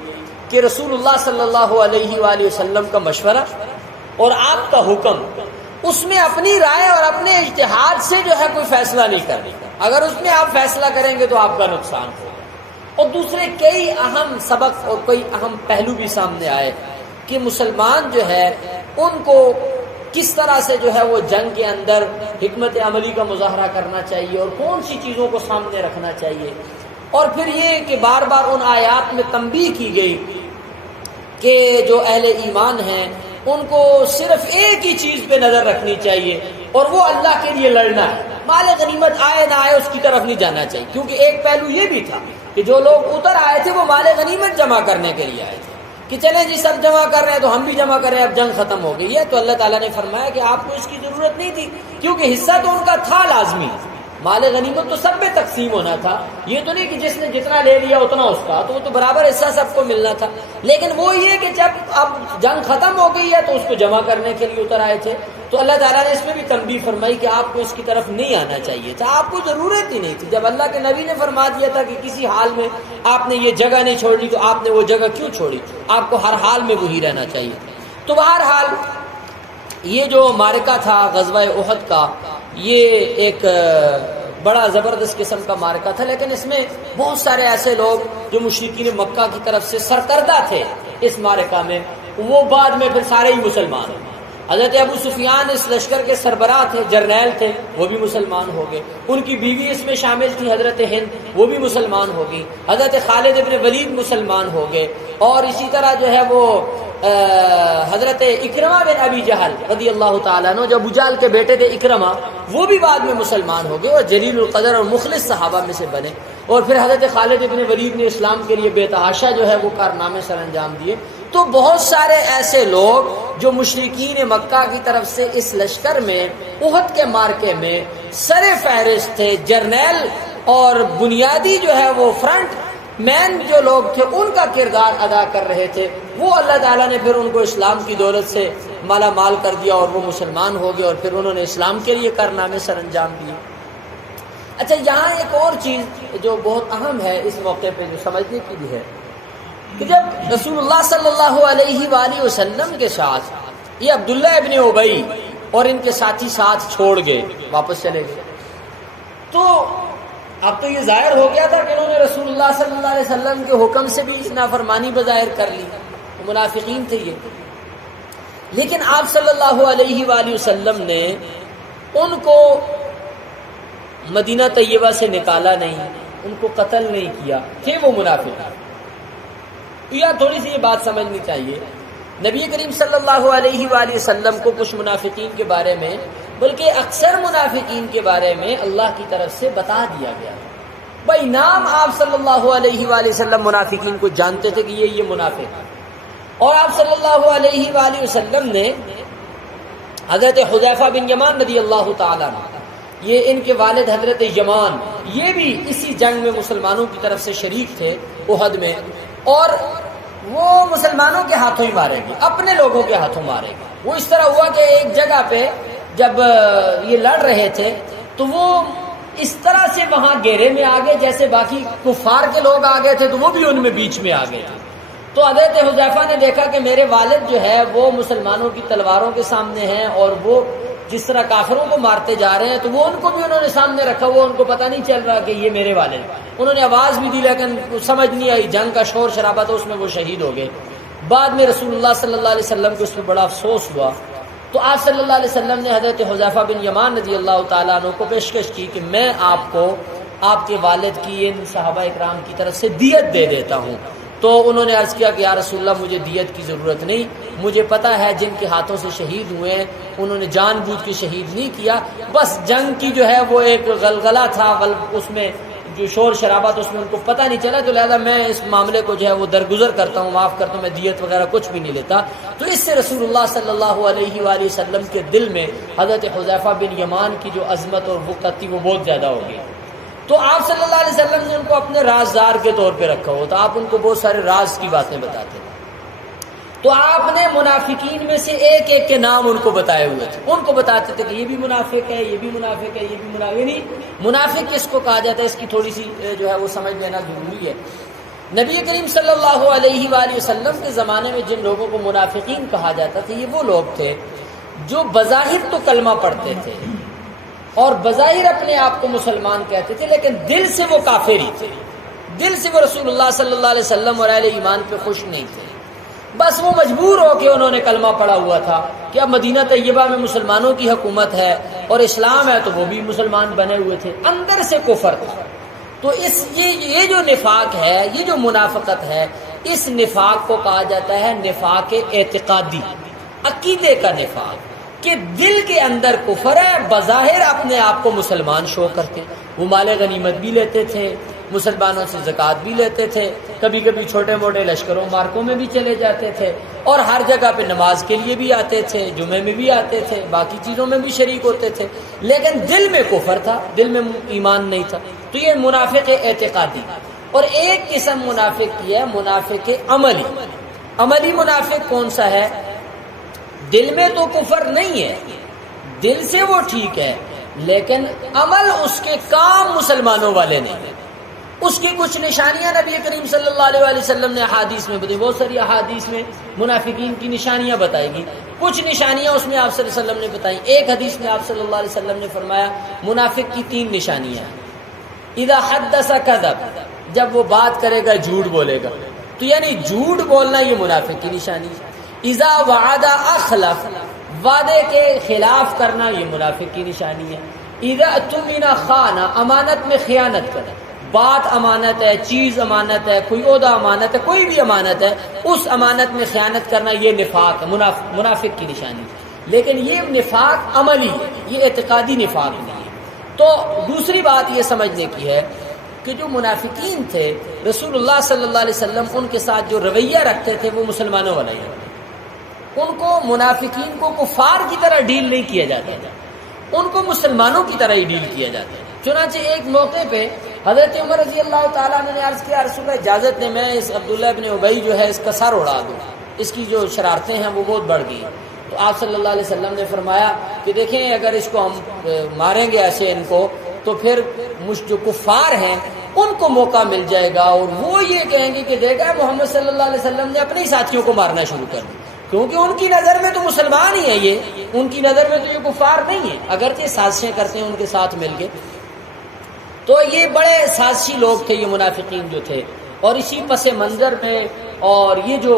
کہ رسول اللہ صلی اللہ علیہ وآلہ وسلم کا مشورہ اور آپ کا حکم، اس میں اپنی رائے اور اپنے اجتہاد سے جو ہے کوئی فیصلہ نہیں کرنے کا، اگر اس میں آپ فیصلہ کریں گے تو آپ کا نقصان ہوگا۔ اور دوسرے کئی اہم سبق اور کئی اہم پہلو بھی سامنے آئے کہ مسلمان جو ہے ان کو کس طرح سے جو ہے وہ جنگ کے اندر حکمت عملی کا مظاہرہ کرنا چاہیے اور کون سی چیزوں کو سامنے رکھنا چاہیے۔ اور پھر یہ کہ بار بار ان آیات میں تنبیہ کی گئی کہ جو اہل ایمان ہیں ان کو صرف ایک ہی چیز پہ نظر رکھنی چاہیے، اور وہ اللہ کے لیے لڑنا ہے، مال غنیمت آئے نہ آئے اس کی طرف نہیں جانا چاہیے، کیونکہ ایک پہلو یہ بھی تھا کہ جو لوگ اتر آئے تھے وہ مال غنیمت جمع کرنے کے لیے آئے تھے، کہ چلیں جی سب جمع کر رہے ہیں تو ہم بھی جمع کر رہے ہیں، اب جنگ ختم ہو گئی ہے۔ تو اللہ تعالیٰ نے فرمایا کہ آپ کو اس کی ضرورت نہیں تھی، کیونکہ حصہ تو ان کا تھا لازمی، مال غنیمت تو سب میں تقسیم ہونا تھا، یہ تو نہیں کہ جس نے جتنا لے لیا اتنا اس کا، تو وہ تو برابر حصہ سب کو ملنا تھا۔ لیکن وہ یہ کہ جب اب جنگ ختم ہو گئی ہے تو اس کو جمع کرنے کے لیے اتر آئے تھے، تو اللہ تعالیٰ نے اس میں بھی تنبیہ فرمائی کہ آپ کو اس کی طرف نہیں آنا چاہیے تھا، آپ کو ضرورت ہی نہیں تھی۔ جب اللہ کے نبی نے فرما دیا تھا کہ کسی حال میں آپ نے یہ جگہ نہیں چھوڑنی، تو آپ نے وہ جگہ کیوں چھوڑی؟ آپ کو ہر حال میں وہی رہنا چاہیے۔ تو بہرحال یہ جو معرکہ تھا غزوہ احد کا، یہ ایک بڑا زبردست قسم کا معرکہ تھا، لیکن اس میں بہت سارے ایسے لوگ جو مشرکین مکہ کی طرف سے سرکردہ تھے اس معرکہ میں، وہ بعد میں پھر سارے ہی مسلمان ہیں۔ حضرت ابو سفیان اس لشکر کے سربراہ تھے، جرنیل تھے، وہ بھی مسلمان ہو گئے، ان کی بیوی اس میں شامل تھی حضرت ہند، وہ بھی مسلمان ہو گئی، حضرت خالد ابن ولید مسلمان ہو گئے، اور اسی طرح جو ہے وہ حضرت اکرمہ بن ابی جہل رضی اللہ تعالیٰ عنہ، جو ابو جہل کے بیٹے تھے اکرمہ، وہ بھی بعد میں مسلمان ہو گئے اور جلیل القدر اور مخلص صحابہ میں سے بنے۔ اور پھر حضرت خالد ابن ولید نے اسلام کے لیے بے تحاشا جو ہے وہ کارنامے سر انجام دیے۔ تو بہت سارے ایسے لوگ جو مشرکین مکہ کی طرف سے اس لشکر میں احد کے معرکے میں سر فہرست تھے، جرنیل اور بنیادی جو ہے وہ فرنٹ مین جو لوگ تھے ان کا کردار ادا کر رہے تھے، وہ اللہ تعالیٰ نے پھر ان کو اسلام کی دولت سے مالا مال کر دیا اور وہ مسلمان ہو گئے، اور پھر انہوں نے اسلام کے لیے کارنامے سر انجام دیے۔ اچھا، یہاں ایک اور چیز جو بہت اہم ہے اس موقع پہ جو سمجھنے کی بھی ہے کہ جب رسول اللہ صلی اللہ علیہ وآلہ وسلم کے ساتھ یہ عبداللہ ابن ابی اور ان کے ساتھی ساتھ چھوڑ گئے، واپس چلے گئے، تو اب تو یہ ظاہر ہو گیا تھا کہ انہوں نے رسول اللہ صلی اللہ علیہ وسلم کے حکم سے بھی نافرمانی بظاہر کر لی، منافقین تھے یہ. لیکن آپ صلی اللہ علیہ وآلہ وسلم نے ان کو مدینہ طیبہ سے نکالا نہیں، ان کو قتل نہیں کیا، تھے وہ منافق. یا تھوڑی سی یہ بات سمجھنی چاہیے، نبی کریم صلی اللہ علیہ وآلہ وسلم کو کچھ منافقین کے بارے میں، بلکہ اکثر منافقین کے بارے میں اللہ کی طرف سے بتا دیا گیا. بھائی نام آپ صلی اللہ علیہ وآلہ وسلم منافقین کو جانتے تھے کہ یہ منافق ہے. اور آپ صلی اللہ علیہ وآلہ وسلم نے حضرت حذیفہ بن یمان رضی اللہ تعالیٰ عنہ، یہ ان کے والد حضرت یمان، یہ بھی اسی جنگ میں مسلمانوں کی طرف سے شریک تھے احد میں، اور وہ مسلمانوں کے ہاتھوں ہی مارے گئے، اپنے لوگوں کے ہاتھوں مارے گئے. وہ اس طرح ہوا کہ ایک جگہ پہ جب یہ لڑ رہے تھے تو وہ اس طرح سے وہاں گھیرے میں آ گئے جیسے باقی کفار کے لوگ آ گئے تھے تو وہ بھی ان میں بیچ میں آ گئے تھے. تو حضرت حذیفہ نے دیکھا کہ میرے والد جو ہے وہ مسلمانوں کی تلواروں کے سامنے ہیں، اور وہ جس طرح کافروں کو مارتے جا رہے ہیں تو وہ ان کو بھی انہوں نے سامنے رکھا ہوا، ان کو پتہ نہیں چل رہا کہ یہ میرے والد. انہوں نے آواز بھی دی لیکن سمجھ نہیں آئی، جنگ کا شور شرابہ تھا، اس میں وہ شہید ہو گئے. بعد میں رسول اللہ صلی اللہ علیہ وسلم کو اس پہ بڑا افسوس ہوا، تو آپ صلی اللہ علیہ وسلم نے حضرت حذیفہ بن یمان رضی اللہ تعالیٰ عنہ کو پیشکش کی کہ میں آپ کو آپ کے والد کی ان صحابہ اکرام کی طرف سے دیت دے دیتا ہوں. تو انہوں نے عرض کیا کہ یا رسول اللہ مجھے دیت کی ضرورت نہیں، مجھے پتہ ہے جن کے ہاتھوں سے شہید ہوئے ہیں انہوں نے جان بوجھ کے شہید نہیں کیا، بس جنگ کی جو ہے وہ ایک غلغلہ تھا، اس میں جو شور شرابہ تھا اس میں ان کو پتہ نہیں چلا، تو لہذا میں اس معاملے کو جو ہے وہ درگزر کرتا ہوں، معاف کرتا ہوں، میں دیت وغیرہ کچھ بھی نہیں لیتا. تو اس سے رسول اللہ صلی اللہ علیہ وآلہ وسلم کے دل میں حضرت حذیفہ بن یمان کی جو عظمت اور وقت تھی وہ بہت زیادہ ہو گئی. تو آپ صلی اللہ علیہ وسلم نے ان کو اپنے رازدار کے طور پہ رکھا ہوا تھا، آپ ان کو بہت سارے راز کی باتیں بتاتے تھے. تو آپ نے منافقین میں سے ایک ایک کے نام ان کو بتائے ہوئے تھے، ان کو بتاتے تھے کہ یہ بھی منافق ہے، یہ بھی منافق ہے، یہ بھی منافق. یعنی منافق کس کو کہا جاتا ہے اس کی تھوڑی سی جو ہے وہ سمجھ لینا ضروری ہے. نبی کریم صلی اللہ علیہ وآلہ وسلم کے زمانے میں جن لوگوں کو منافقین کہا جاتا تھا، یہ وہ لوگ تھے جو بظاہر تو کلمہ پڑھتے تھے اور بظاہر اپنے آپ کو مسلمان کہتے تھے، لیکن دل سے وہ کافر ہی تھے، دل سے وہ رسول اللہ صلی اللہ علیہ وسلم اور اہل ایمان پہ خوش نہیں تھے. بس وہ مجبور ہو کے انہوں نے کلمہ پڑھا ہوا تھا کہ اب مدینہ طیبہ میں مسلمانوں کی حکومت ہے اور اسلام ہے، تو وہ بھی مسلمان بنے ہوئے تھے، اندر سے کفر تھا. تو یہ جو نفاق ہے، یہ جو منافقت ہے، اس نفاق کو کہا جاتا ہے نفاق اعتقادی، عقیدے کا نفاق، کہ دل کے اندر کفر ہے، بظاہر اپنے آپ کو مسلمان شو کرتے. وہ مال غنیمت بھی لیتے تھے، مسلمانوں سے زکوٰۃ بھی لیتے تھے، کبھی کبھی چھوٹے موٹے لشکروں مارکوں میں بھی چلے جاتے تھے، اور ہر جگہ پہ نماز کے لیے بھی آتے تھے، جمعے میں بھی آتے تھے، باقی چیزوں میں بھی شریک ہوتے تھے، لیکن دل میں کفر تھا، دل میں ایمان نہیں تھا. تو یہ منافق اعتقادی. اور ایک قسم منافق کی ہے منافق عملی. عملی منافق کون سا ہے؟ دل میں تو کفر نہیں ہے، دل سے وہ ٹھیک ہے، لیکن عمل اس کے کام مسلمانوں والے نہیں ہیں. اس کی کچھ نشانیاں نبی کریم صلی اللہ علیہ وسلم نے احادیث میں بتائی، بہت ساری احادیث میں منافقین کی نشانیاں بتائی گئی. کچھ نشانیاں اس میں آپ صلی اللہ علیہ وسلم نے بتائی. ایک حدیث میں آپ صلی اللہ علیہ وسلم نے فرمایا منافق کی 3 نشانیاں ہیں. اذا حدث کذب، جب وہ بات کرے گا جھوٹ بولے گا، تو یعنی جھوٹ بولنا یہ منافق کی نشانی ہے. اذا وعد اخلف، وعدے کے خلاف کرنا یہ منافق کی نشانی ہے. اذا اؤتمن خان، امانت میں خیانت کرنا، بات امانت ہے، چیز امانت ہے، کوئی عہدہ امانت ہے، کوئی بھی امانت ہے، اس امانت میں خیانت کرنا یہ نفاق ہے، منافق کی نشانی. لیکن یہ نفاق عملی ہے، یہ اعتقادی نفاق نہیں ہے. تو دوسری بات یہ سمجھنے کی ہے کہ جو منافقین تھے رسول اللہ صلی اللہ علیہ وسلم ان کے ساتھ جو رویہ رکھتے تھے وہ مسلمانوں والا ہی. ان کو منافقین کو کفار کی طرح ڈیل نہیں کیا جاتا تھا، ان کو مسلمانوں کی طرح ہی ڈیل کیا جاتا ہے. چنانچہ ایک موقع پہ حضرت عمر رضی اللہ تعالیٰ عنہ نے عرض کیا رسول اللہ اجازت نے میں اس عبداللہ ابن ابی جو ہے اس کا سر اڑا دوں، اس کی جو شرارتیں ہیں وہ بہت بڑھ گئی. تو آپ صلی اللہ علیہ وسلم نے فرمایا کہ دیکھیں اگر اس کو ہم ماریں گے ایسے ان کو تو پھر جو کفار ہیں ان کو موقع مل جائے گا اور وہ یہ کہیں گے کہ دیکھا محمد صلی اللہ علیہ وسلم نے اپنے ہی ساتھیوں کو مارنا شروع کر دیا، کیونکہ ان کی نظر میں تو مسلمان ہی ہے، یہ ان کی نظر میں تو یہ کفار نہیں ہے، اگرچہ سازشیں کرتے ہیں ان کے ساتھ مل کے. تو یہ بڑے سازشی لوگ تھے یہ منافقین جو تھے، اور اسی پس منظر میں اور یہ جو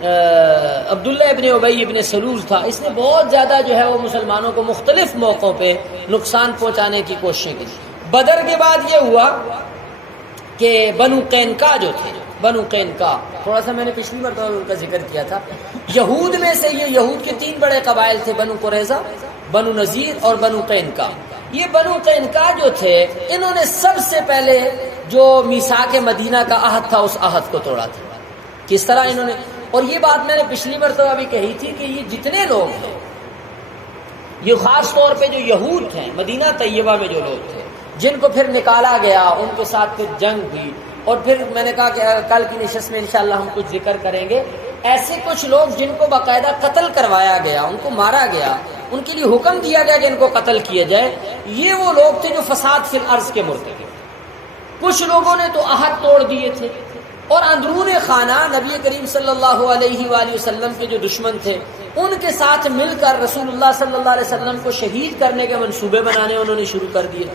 عبداللہ ابن ابی ابن سلول تھا، اس نے بہت زیادہ جو ہے وہ مسلمانوں کو مختلف موقعوں پہ نقصان پہنچانے کی کوششیں کی۔ بدر کے بعد یہ ہوا کہ بنو قینقاع جو تھے، بنو قینقاع، تھوڑا سا میں نے پچھلی مرتبہ ان کا ذکر کیا تھا، یہود میں سے یہ یہود کے 3 بڑے قبائل تھے، بنو قریظہ، بنو نذیر اور بنو قینقاع۔ یہ بنو قینقاع جو تھے انہوں نے سب سے پہلے جو میثاق مدینہ کا عہد تھا اس عہد کو توڑا تھا۔ کس طرح انہوں نے، اور یہ بات میں نے پچھلی مرتبہ بھی کہی تھی کہ یہ جتنے لوگ ہیں، یہ خاص طور پہ جو یہود ہیں مدینہ طیبہ میں جو لوگ تھے جن کو پھر نکالا گیا، ان کے ساتھ پھر جنگ ہوئی، اور پھر میں نے کہا کہ کل کی نشست میں انشاءاللہ ہم کچھ ذکر کریں گے، ایسے کچھ لوگ جن کو باقاعدہ قتل کروایا گیا، ان کو مارا گیا، ان کے لیے حکم دیا گیا کہ ان کو قتل کیا جائے، یہ وہ لوگ تھے جو فساد فی الارض کے مرتکب۔ کچھ لوگوں نے تو عہد توڑ دیے تھے، اور اندرون خانہ نبی کریم صلی اللہ علیہ وآلہ وسلم کے جو دشمن تھے ان کے ساتھ مل کر رسول اللہ صلی اللہ علیہ وسلم کو شہید کرنے کے منصوبے بنانے انہوں نے شروع کر دیے۔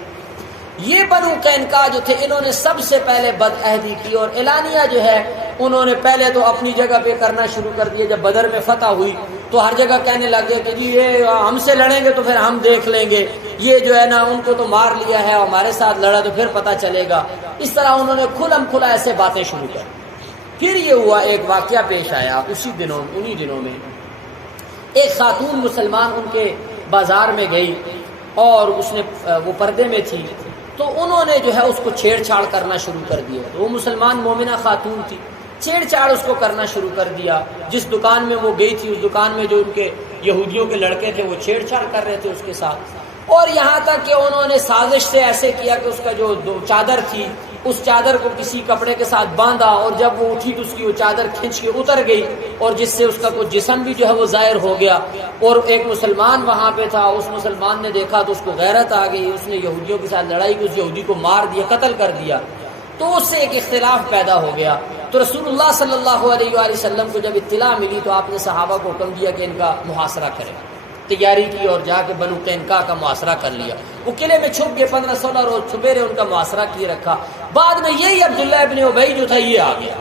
یہ بنو قینقاع جو تھے انہوں نے سب سے پہلے بدعہدی کی، اور اعلانیہ جو ہے انہوں نے پہلے تو اپنی جگہ پہ کرنا شروع کر دیا۔ جب بدر میں فتح ہوئی تو ہر جگہ کہنے لگے کہ جی یہ ہم سے لڑیں گے تو پھر ہم دیکھ لیں گے، یہ جو ہے نا ان کو تو مار لیا ہے، ہمارے ساتھ لڑا تو پھر پتہ چلے گا۔ اس طرح انہوں نے کھلم کھلا ایسے باتیں شروع کر۔ پھر یہ ہوا، ایک واقعہ پیش آیا انہی دنوں میں، ایک خاتون مسلمان ان کے بازار میں گئی اور اس نے وہ پردے میں تھی، تو انہوں نے جو ہے اس کو چھیڑ چھاڑ کرنا شروع کر دیا۔ وہ مسلمان مومنہ خاتون تھی، چھیڑ چھاڑ اس کو کرنا شروع کر دیا۔ جس دکان میں وہ گئی تھی اس دکان میں جو ان کے یہودیوں کے لڑکے تھے وہ چھیڑ چھاڑ کر رہے تھے اس کے ساتھ، اور یہاں تک کہ انہوں نے سازش سے ایسے کیا کہ اس کا جو چادر تھی اس چادر کو کسی کپڑے کے ساتھ باندھا، اور جب وہ اٹھی تو اس کی وہ چادر کھنچ کے اتر گئی، اور جس سے اس کا کوئی جسم بھی جو ہے وہ ظاہر ہو گیا۔ اور ایک مسلمان وہاں پہ تھا، اس مسلمان نے دیکھا تو اس کو غیرت آ گئی، اس نے یہودیوں کے ساتھ لڑائی کی، اس یہودی کو مار دیا، قتل کر دیا۔ تو اس سے ایک اختلاف پیدا ہو گیا۔ تو رسول اللہ صلی اللہ علیہ وآلہ وسلم کو جب اطلاع ملی تو آپ نے صحابہ کو حکم دیا کہ ان کا محاصرہ کریں۔ تیاری کی اور جا کے بنو قینقاع کا محاصرہ کر لیا۔ وہ قلعے میں چھپ گئے، 15-16 روز چھپے رہے، ان کا محاصرہ کیے رکھا۔ بعد میں یہی عبداللہ ابن ابی جو تھا یہ آ گیا،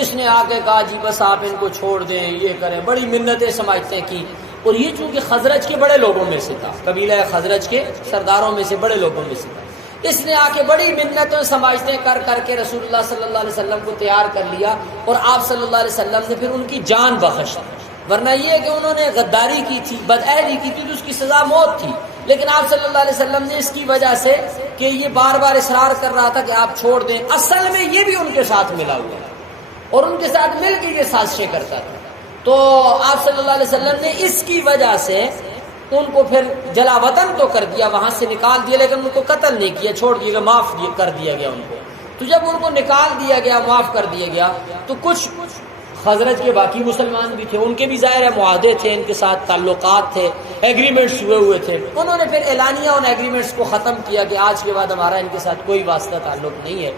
اس نے آ کے کہا جی بس آپ ان کو چھوڑ دیں، یہ کریں، بڑی منتیں سماجتیں کی۔ اور یہ چونکہ خزرج کے بڑے لوگوں میں سے تھا، قبیلہ خزرج کے سرداروں میں سے بڑے لوگوں میں سے تھا، اس نے آ کے بڑی منتیں سماجتیں کر کر کے رسول اللہ صلی اللہ علیہ وسلم کو تیار کر لیا، اور آپ صلی اللہ علیہ وسلم نے پھر ان کی جان بخش دی۔ ورنہ یہ کہ انہوں نے غداری کی تھی، بدعہدی کی تھی، تو اس کی سزا موت تھی، لیکن آپ صلی اللہ علیہ وسلم نے اس کی وجہ سے کہ یہ بار بار اصرار کر رہا تھا کہ آپ چھوڑ دیں، اصل میں یہ بھی ان کے ساتھ ملا ہوا ہے اور ان کے ساتھ مل کے یہ سازشیں کرتا تھا، تو آپ صلی اللہ علیہ وسلم نے اس کی وجہ سے ان کو پھر جلا وطن تو کر دیا، وہاں سے نکال دیا، لیکن ان کو قتل نہیں کیا، چھوڑ دیا گیا، معاف کر دیا گیا ان کو۔ تو جب ان کو نکال دیا گیا، معاف کر دیا گیا، تو کچھ خزرج کے باقی مسلمان بھی تھے، ان کے بھی ظاہر ہے معاہدے تھے، ان کے ساتھ تعلقات تھے، ایگریمنٹس ہوئے تھے، انہوں نے پھر اعلانیہ ان ایگریمنٹس کو ختم کیا کہ آج کے بعد ہمارا ان کے ساتھ کوئی واسطہ تعلق نہیں ہے۔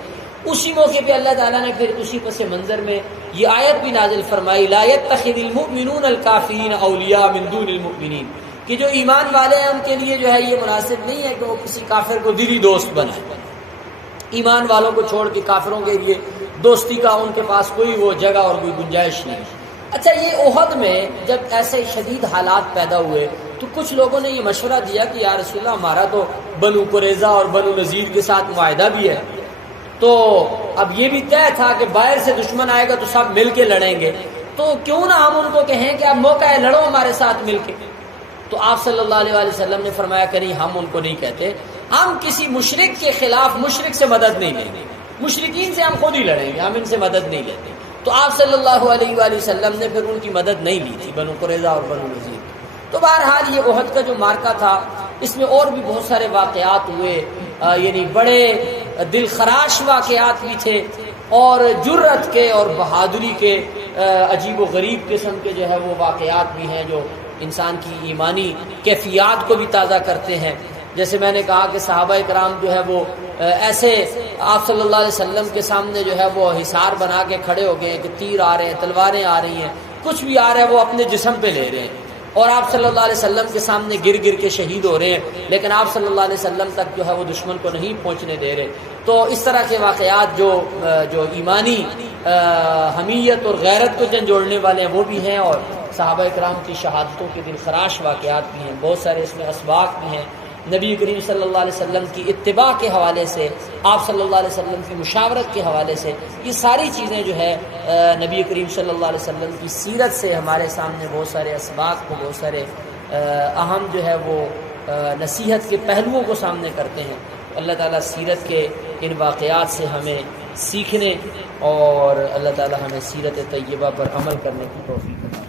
اسی موقع پہ اللہ تعالیٰ نے پھر اسی پس منظر میں یہ آیت بھی نازل فرمائی، لا يتخذ المؤمنون الکافرین اولیاء من دون المؤمنین، کہ جو ایمان والے ہیں ان کے لیے جو ہے یہ مناسب نہیں ہے کہ وہ کسی کافر کو دلی دوست بنائے، ایمان والوں کو چھوڑ کے کافروں کے لیے دوستی کا ان کے پاس کوئی وہ جگہ اور کوئی گنجائش نہیں۔ اچھا، یہ احد میں جب ایسے شدید حالات پیدا ہوئے تو کچھ لوگوں نے یہ مشورہ دیا کہ یا رسول اللہ ہمارا تو بنو قریظہ اور بنو نذیر کے ساتھ معاہدہ بھی ہے، تو اب یہ بھی طے تھا کہ باہر سے دشمن آئے گا تو سب مل کے لڑیں گے، تو کیوں نہ ہم ان کو کہیں کہ اب موقع ہے لڑو ہمارے ساتھ مل کے۔ تو آپ صلی اللہ علیہ وسلم نے فرمایا کہ نہیں، ہم ان کو نہیں کہتے، ہم کسی مشرک کے خلاف مشرک سے مدد نہیں لیں گے، مشرکین سے ہم خود ہی لڑیں گے، ہم ان سے مدد نہیں لیتے۔ تو آپ صلی اللہ علیہ وآلہ وسلم نے پھر ان کی مدد نہیں لی تھی، بنو قریظہ اور بنو نذیر۔ تو بہرحال یہ احد کا جو مارکا تھا اس میں اور بھی بہت سارے واقعات ہوئے، یعنی بڑے دل خراش واقعات بھی تھے، اور جرت کے اور بہادری کے عجیب و غریب قسم کے جو ہے وہ واقعات بھی ہیں جو انسان کی ایمانی کیفیات کو بھی تازہ کرتے ہیں۔ جیسے میں نے کہا کہ صحابہ کرام جو ہے وہ ایسے آپ صلی اللہ علیہ وسلم کے سامنے جو ہے وہ حصار بنا کے کھڑے ہو گئے کہ تیر آ رہے ہیں، تلواریں آ رہی ہیں، کچھ بھی آ رہا ہے وہ اپنے جسم پہ لے رہے ہیں، اور آپ صلی اللہ علیہ وسلم کے سامنے گر گر کے شہید ہو رہے ہیں، لیکن آپ صلی اللہ علیہ وسلم تک جو ہے وہ دشمن کو نہیں پہنچنے دے رہے۔ تو اس طرح کے واقعات جو ایمانی حمیت اور غیرت کو جھنجھوڑنے والے ہیں وہ بھی ہیں، اور صحابہ کرام کی شہادتوں کے دل خراش واقعات بھی ہیں، بہت سارے اس میں اسباق بھی ہیں۔ نبی کریم صلی اللہ علیہ وسلم کی اتباع کے حوالے سے، آپ صلی اللہ علیہ وسلم کی مشاورت کے حوالے سے، یہ ساری چیزیں جو ہے نبی کریم صلی اللہ علیہ وسلم کی سیرت سے ہمارے سامنے بہت سارے اسباق کو، بہت سارے اہم جو ہے وہ نصیحت کے پہلوؤں کو سامنے کرتے ہیں۔ اللہ تعالیٰ سیرت کے ان واقعات سے ہمیں سیکھنے اور اللہ تعالیٰ ہمیں سیرت طیبہ پر عمل کرنے کی توفیق عطا فرمائے۔